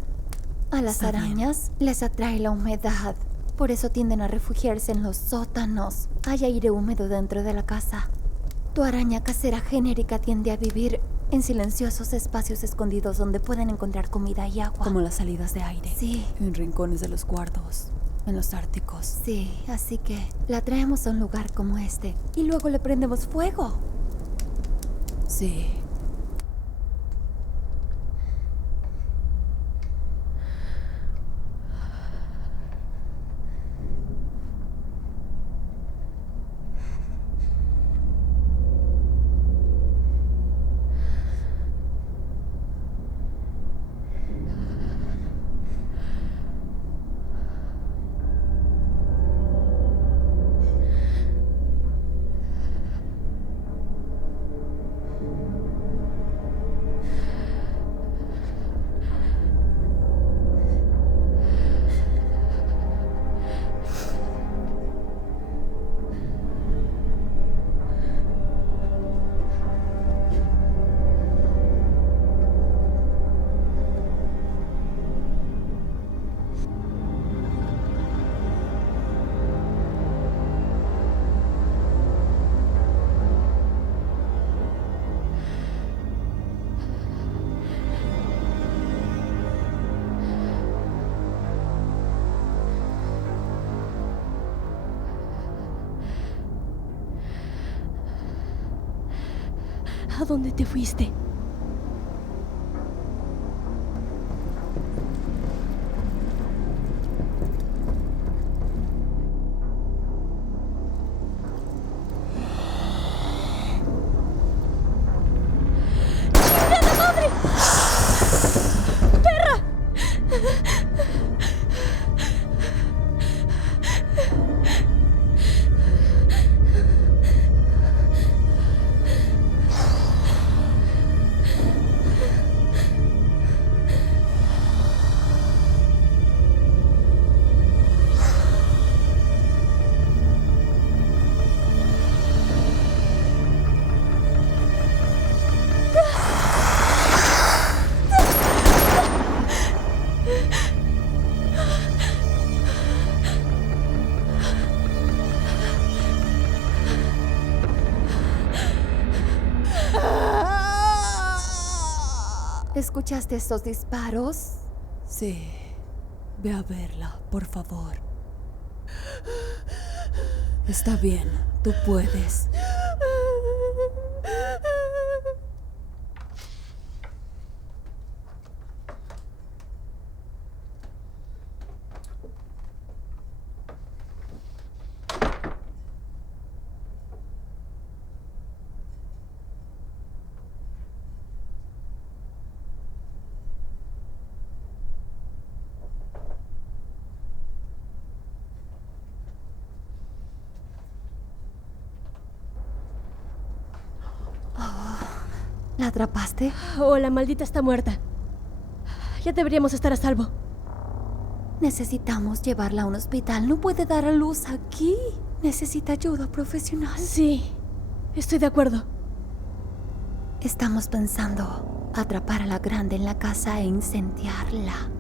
A las Está bien. arañas les atrae la humedad. Por eso tienden a refugiarse en los sótanos. Hay aire húmedo dentro de la casa. Tu araña casera genérica tiende a vivir en silenciosos espacios escondidos donde pueden encontrar comida y agua. Como las salidas de aire. Sí, En rincones de los cuartos. En los árticos. sí, así que la traemos a un lugar como este y luego le prendemos fuego. Sí. ¿A dónde te fuiste? ¿Escuchaste estos disparos? Sí. Ve a verla, por favor. Está bien, tú puedes. ¿La atrapaste? Oh, la maldita está muerta. Ya deberíamos estar a salvo. Necesitamos llevarla a un hospital. No puede dar a luz aquí. Necesita ayuda profesional. Sí, estoy de acuerdo. Estamos pensando atrapar a la grande en la casa e incendiarla.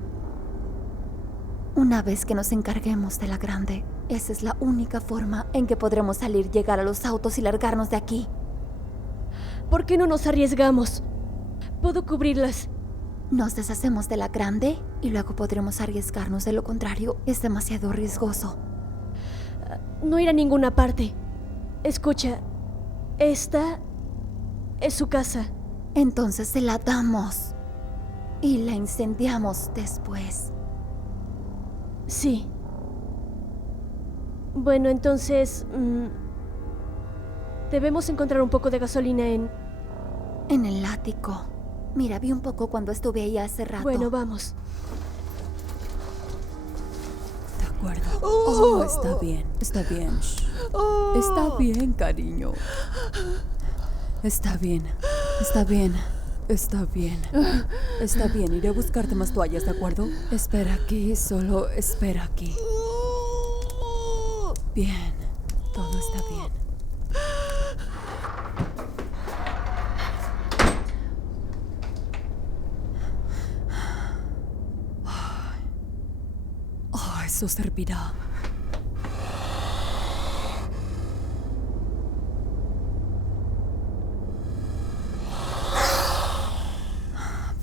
Una vez que nos encarguemos de la grande, esa es la única forma en que podremos salir, llegar a los autos y largarnos de aquí. ¿Por qué no nos arriesgamos? Puedo cubrirlas. Nos deshacemos de la grande y luego podremos arriesgarnos. De lo contrario, es demasiado riesgoso. No ir a ninguna parte. Escucha, esta es su casa. Entonces se la damos y la incendiamos después. Sí. Bueno, entonces... debemos encontrar un poco de gasolina en... En el ático. Mira, vi un poco cuando estuve ahí hace rato. Bueno, vamos. De acuerdo. Oh, está bien, está bien. Shh. Está bien, cariño. Está bien, está bien. Está bien. Está bien, iré a buscarte más toallas, ¿de acuerdo? Espera aquí, solo espera aquí. Bien, todo está bien. Eso servirá.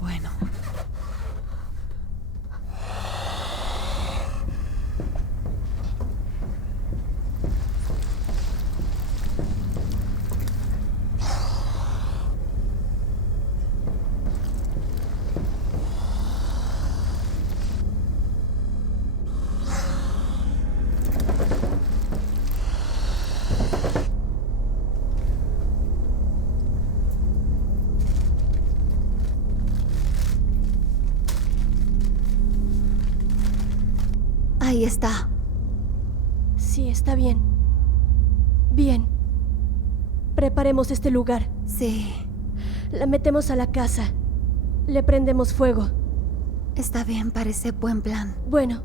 Bueno. Ahí está. Sí, está bien. Bien. Preparemos este lugar. Sí, La metemos a la casa. Le prendemos fuego. está bien, parece buen plan. Bueno.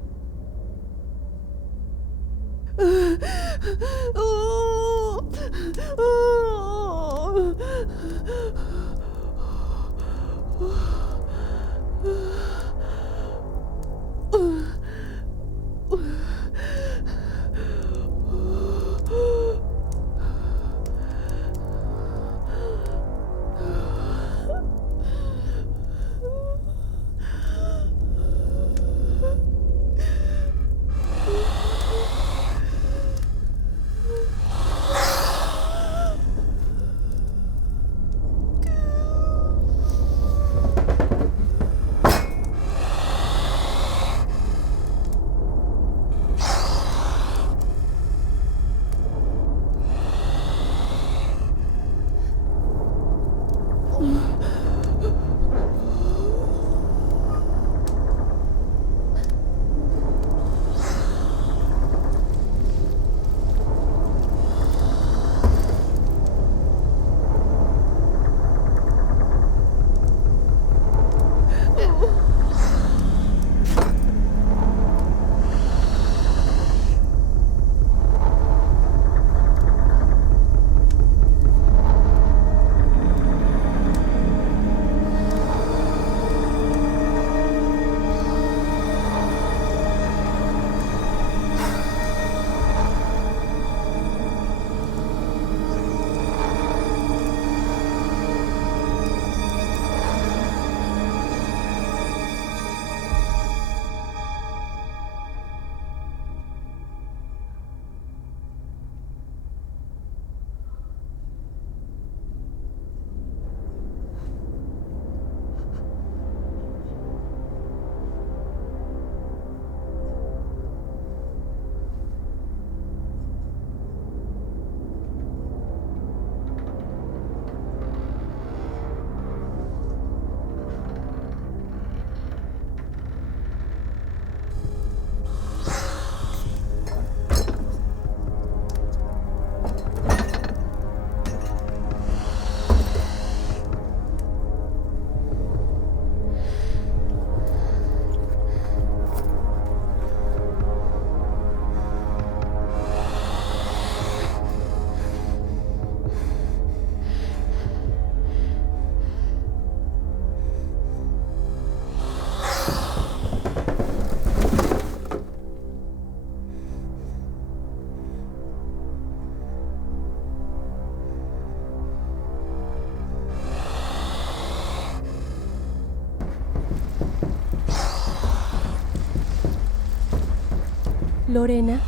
Lorena,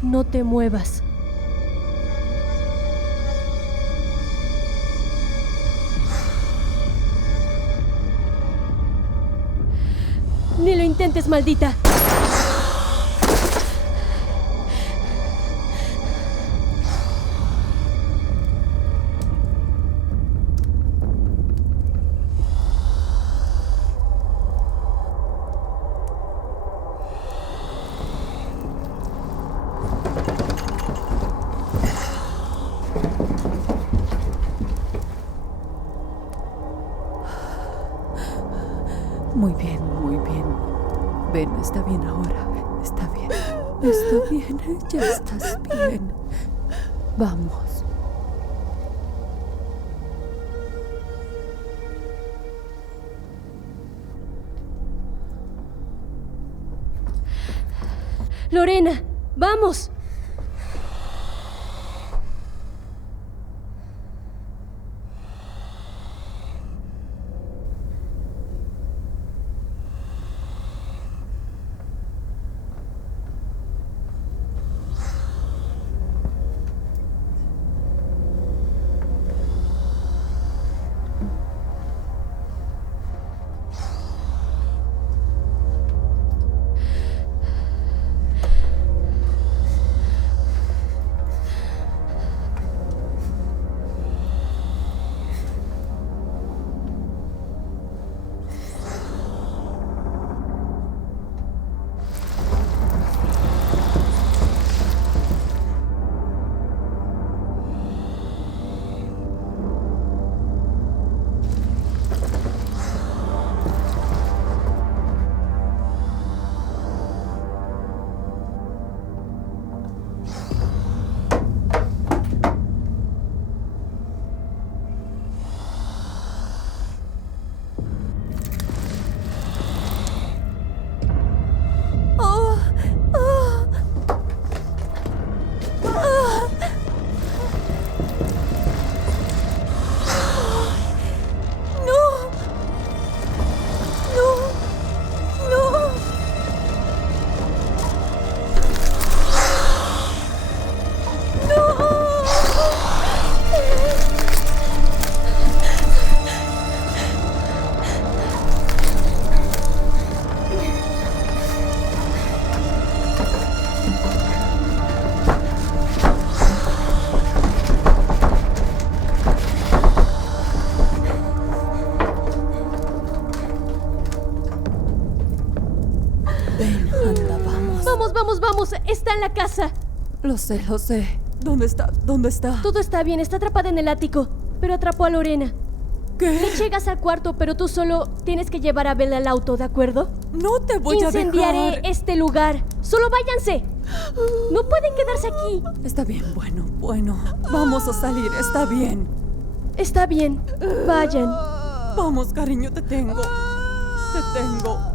no te muevas. Ni lo intentes, maldita. Muy bien, muy bien. Ven, está bien ahora. Está bien. Está bien, ya estás bien. Vamos. Lorena, vamos. Vamos, está en la casa. Lo sé, lo sé. ¿Dónde está? ¿Dónde está? Todo está bien, está atrapada en el ático, pero atrapó a Lorena. ¿Qué? Le llegas al cuarto, pero tú solo tienes que llevar a Bella al auto, ¿de acuerdo? No te voy a dejar. Incendiaré este lugar. Solo váyanse. No pueden quedarse aquí. Está bien, bueno. Vamos a salir, está bien. Está bien, vayan. Vamos, cariño, te tengo. Te tengo.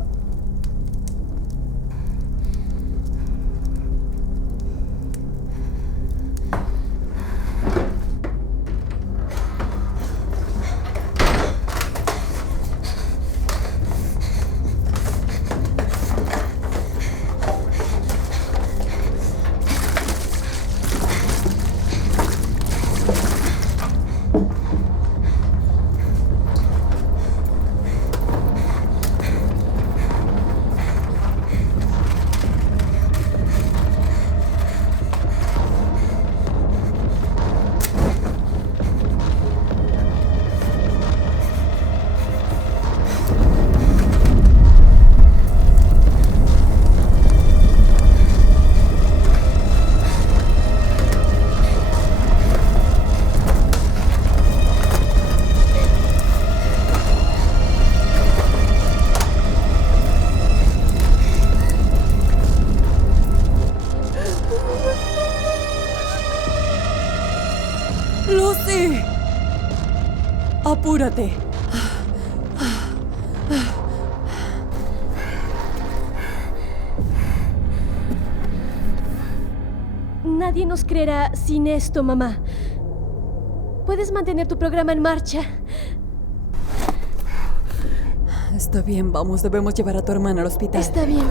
¡Lucy! ¡Apúrate! Nadie nos creerá sin esto, mamá. Puedes mantener tu programa en marcha. Está bien, vamos, debemos llevar a tu hermana al hospital. Está bien.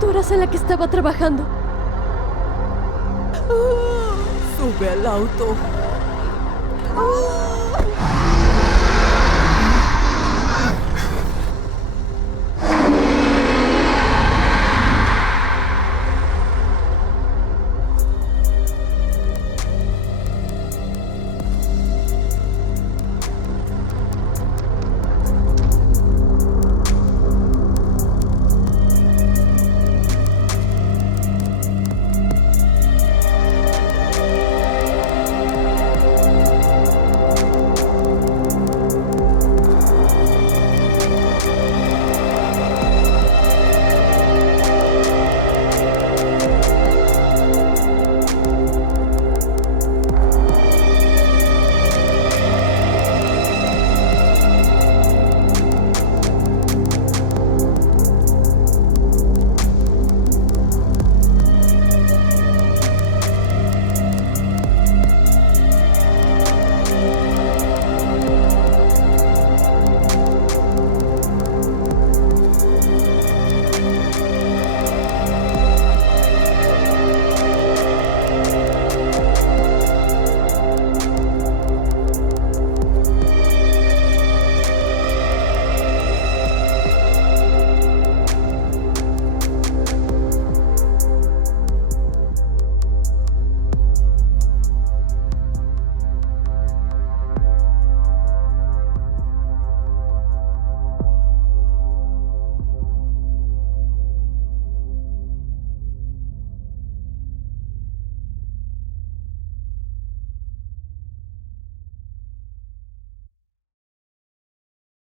Tú eras en la que estaba trabajando. Sube al auto.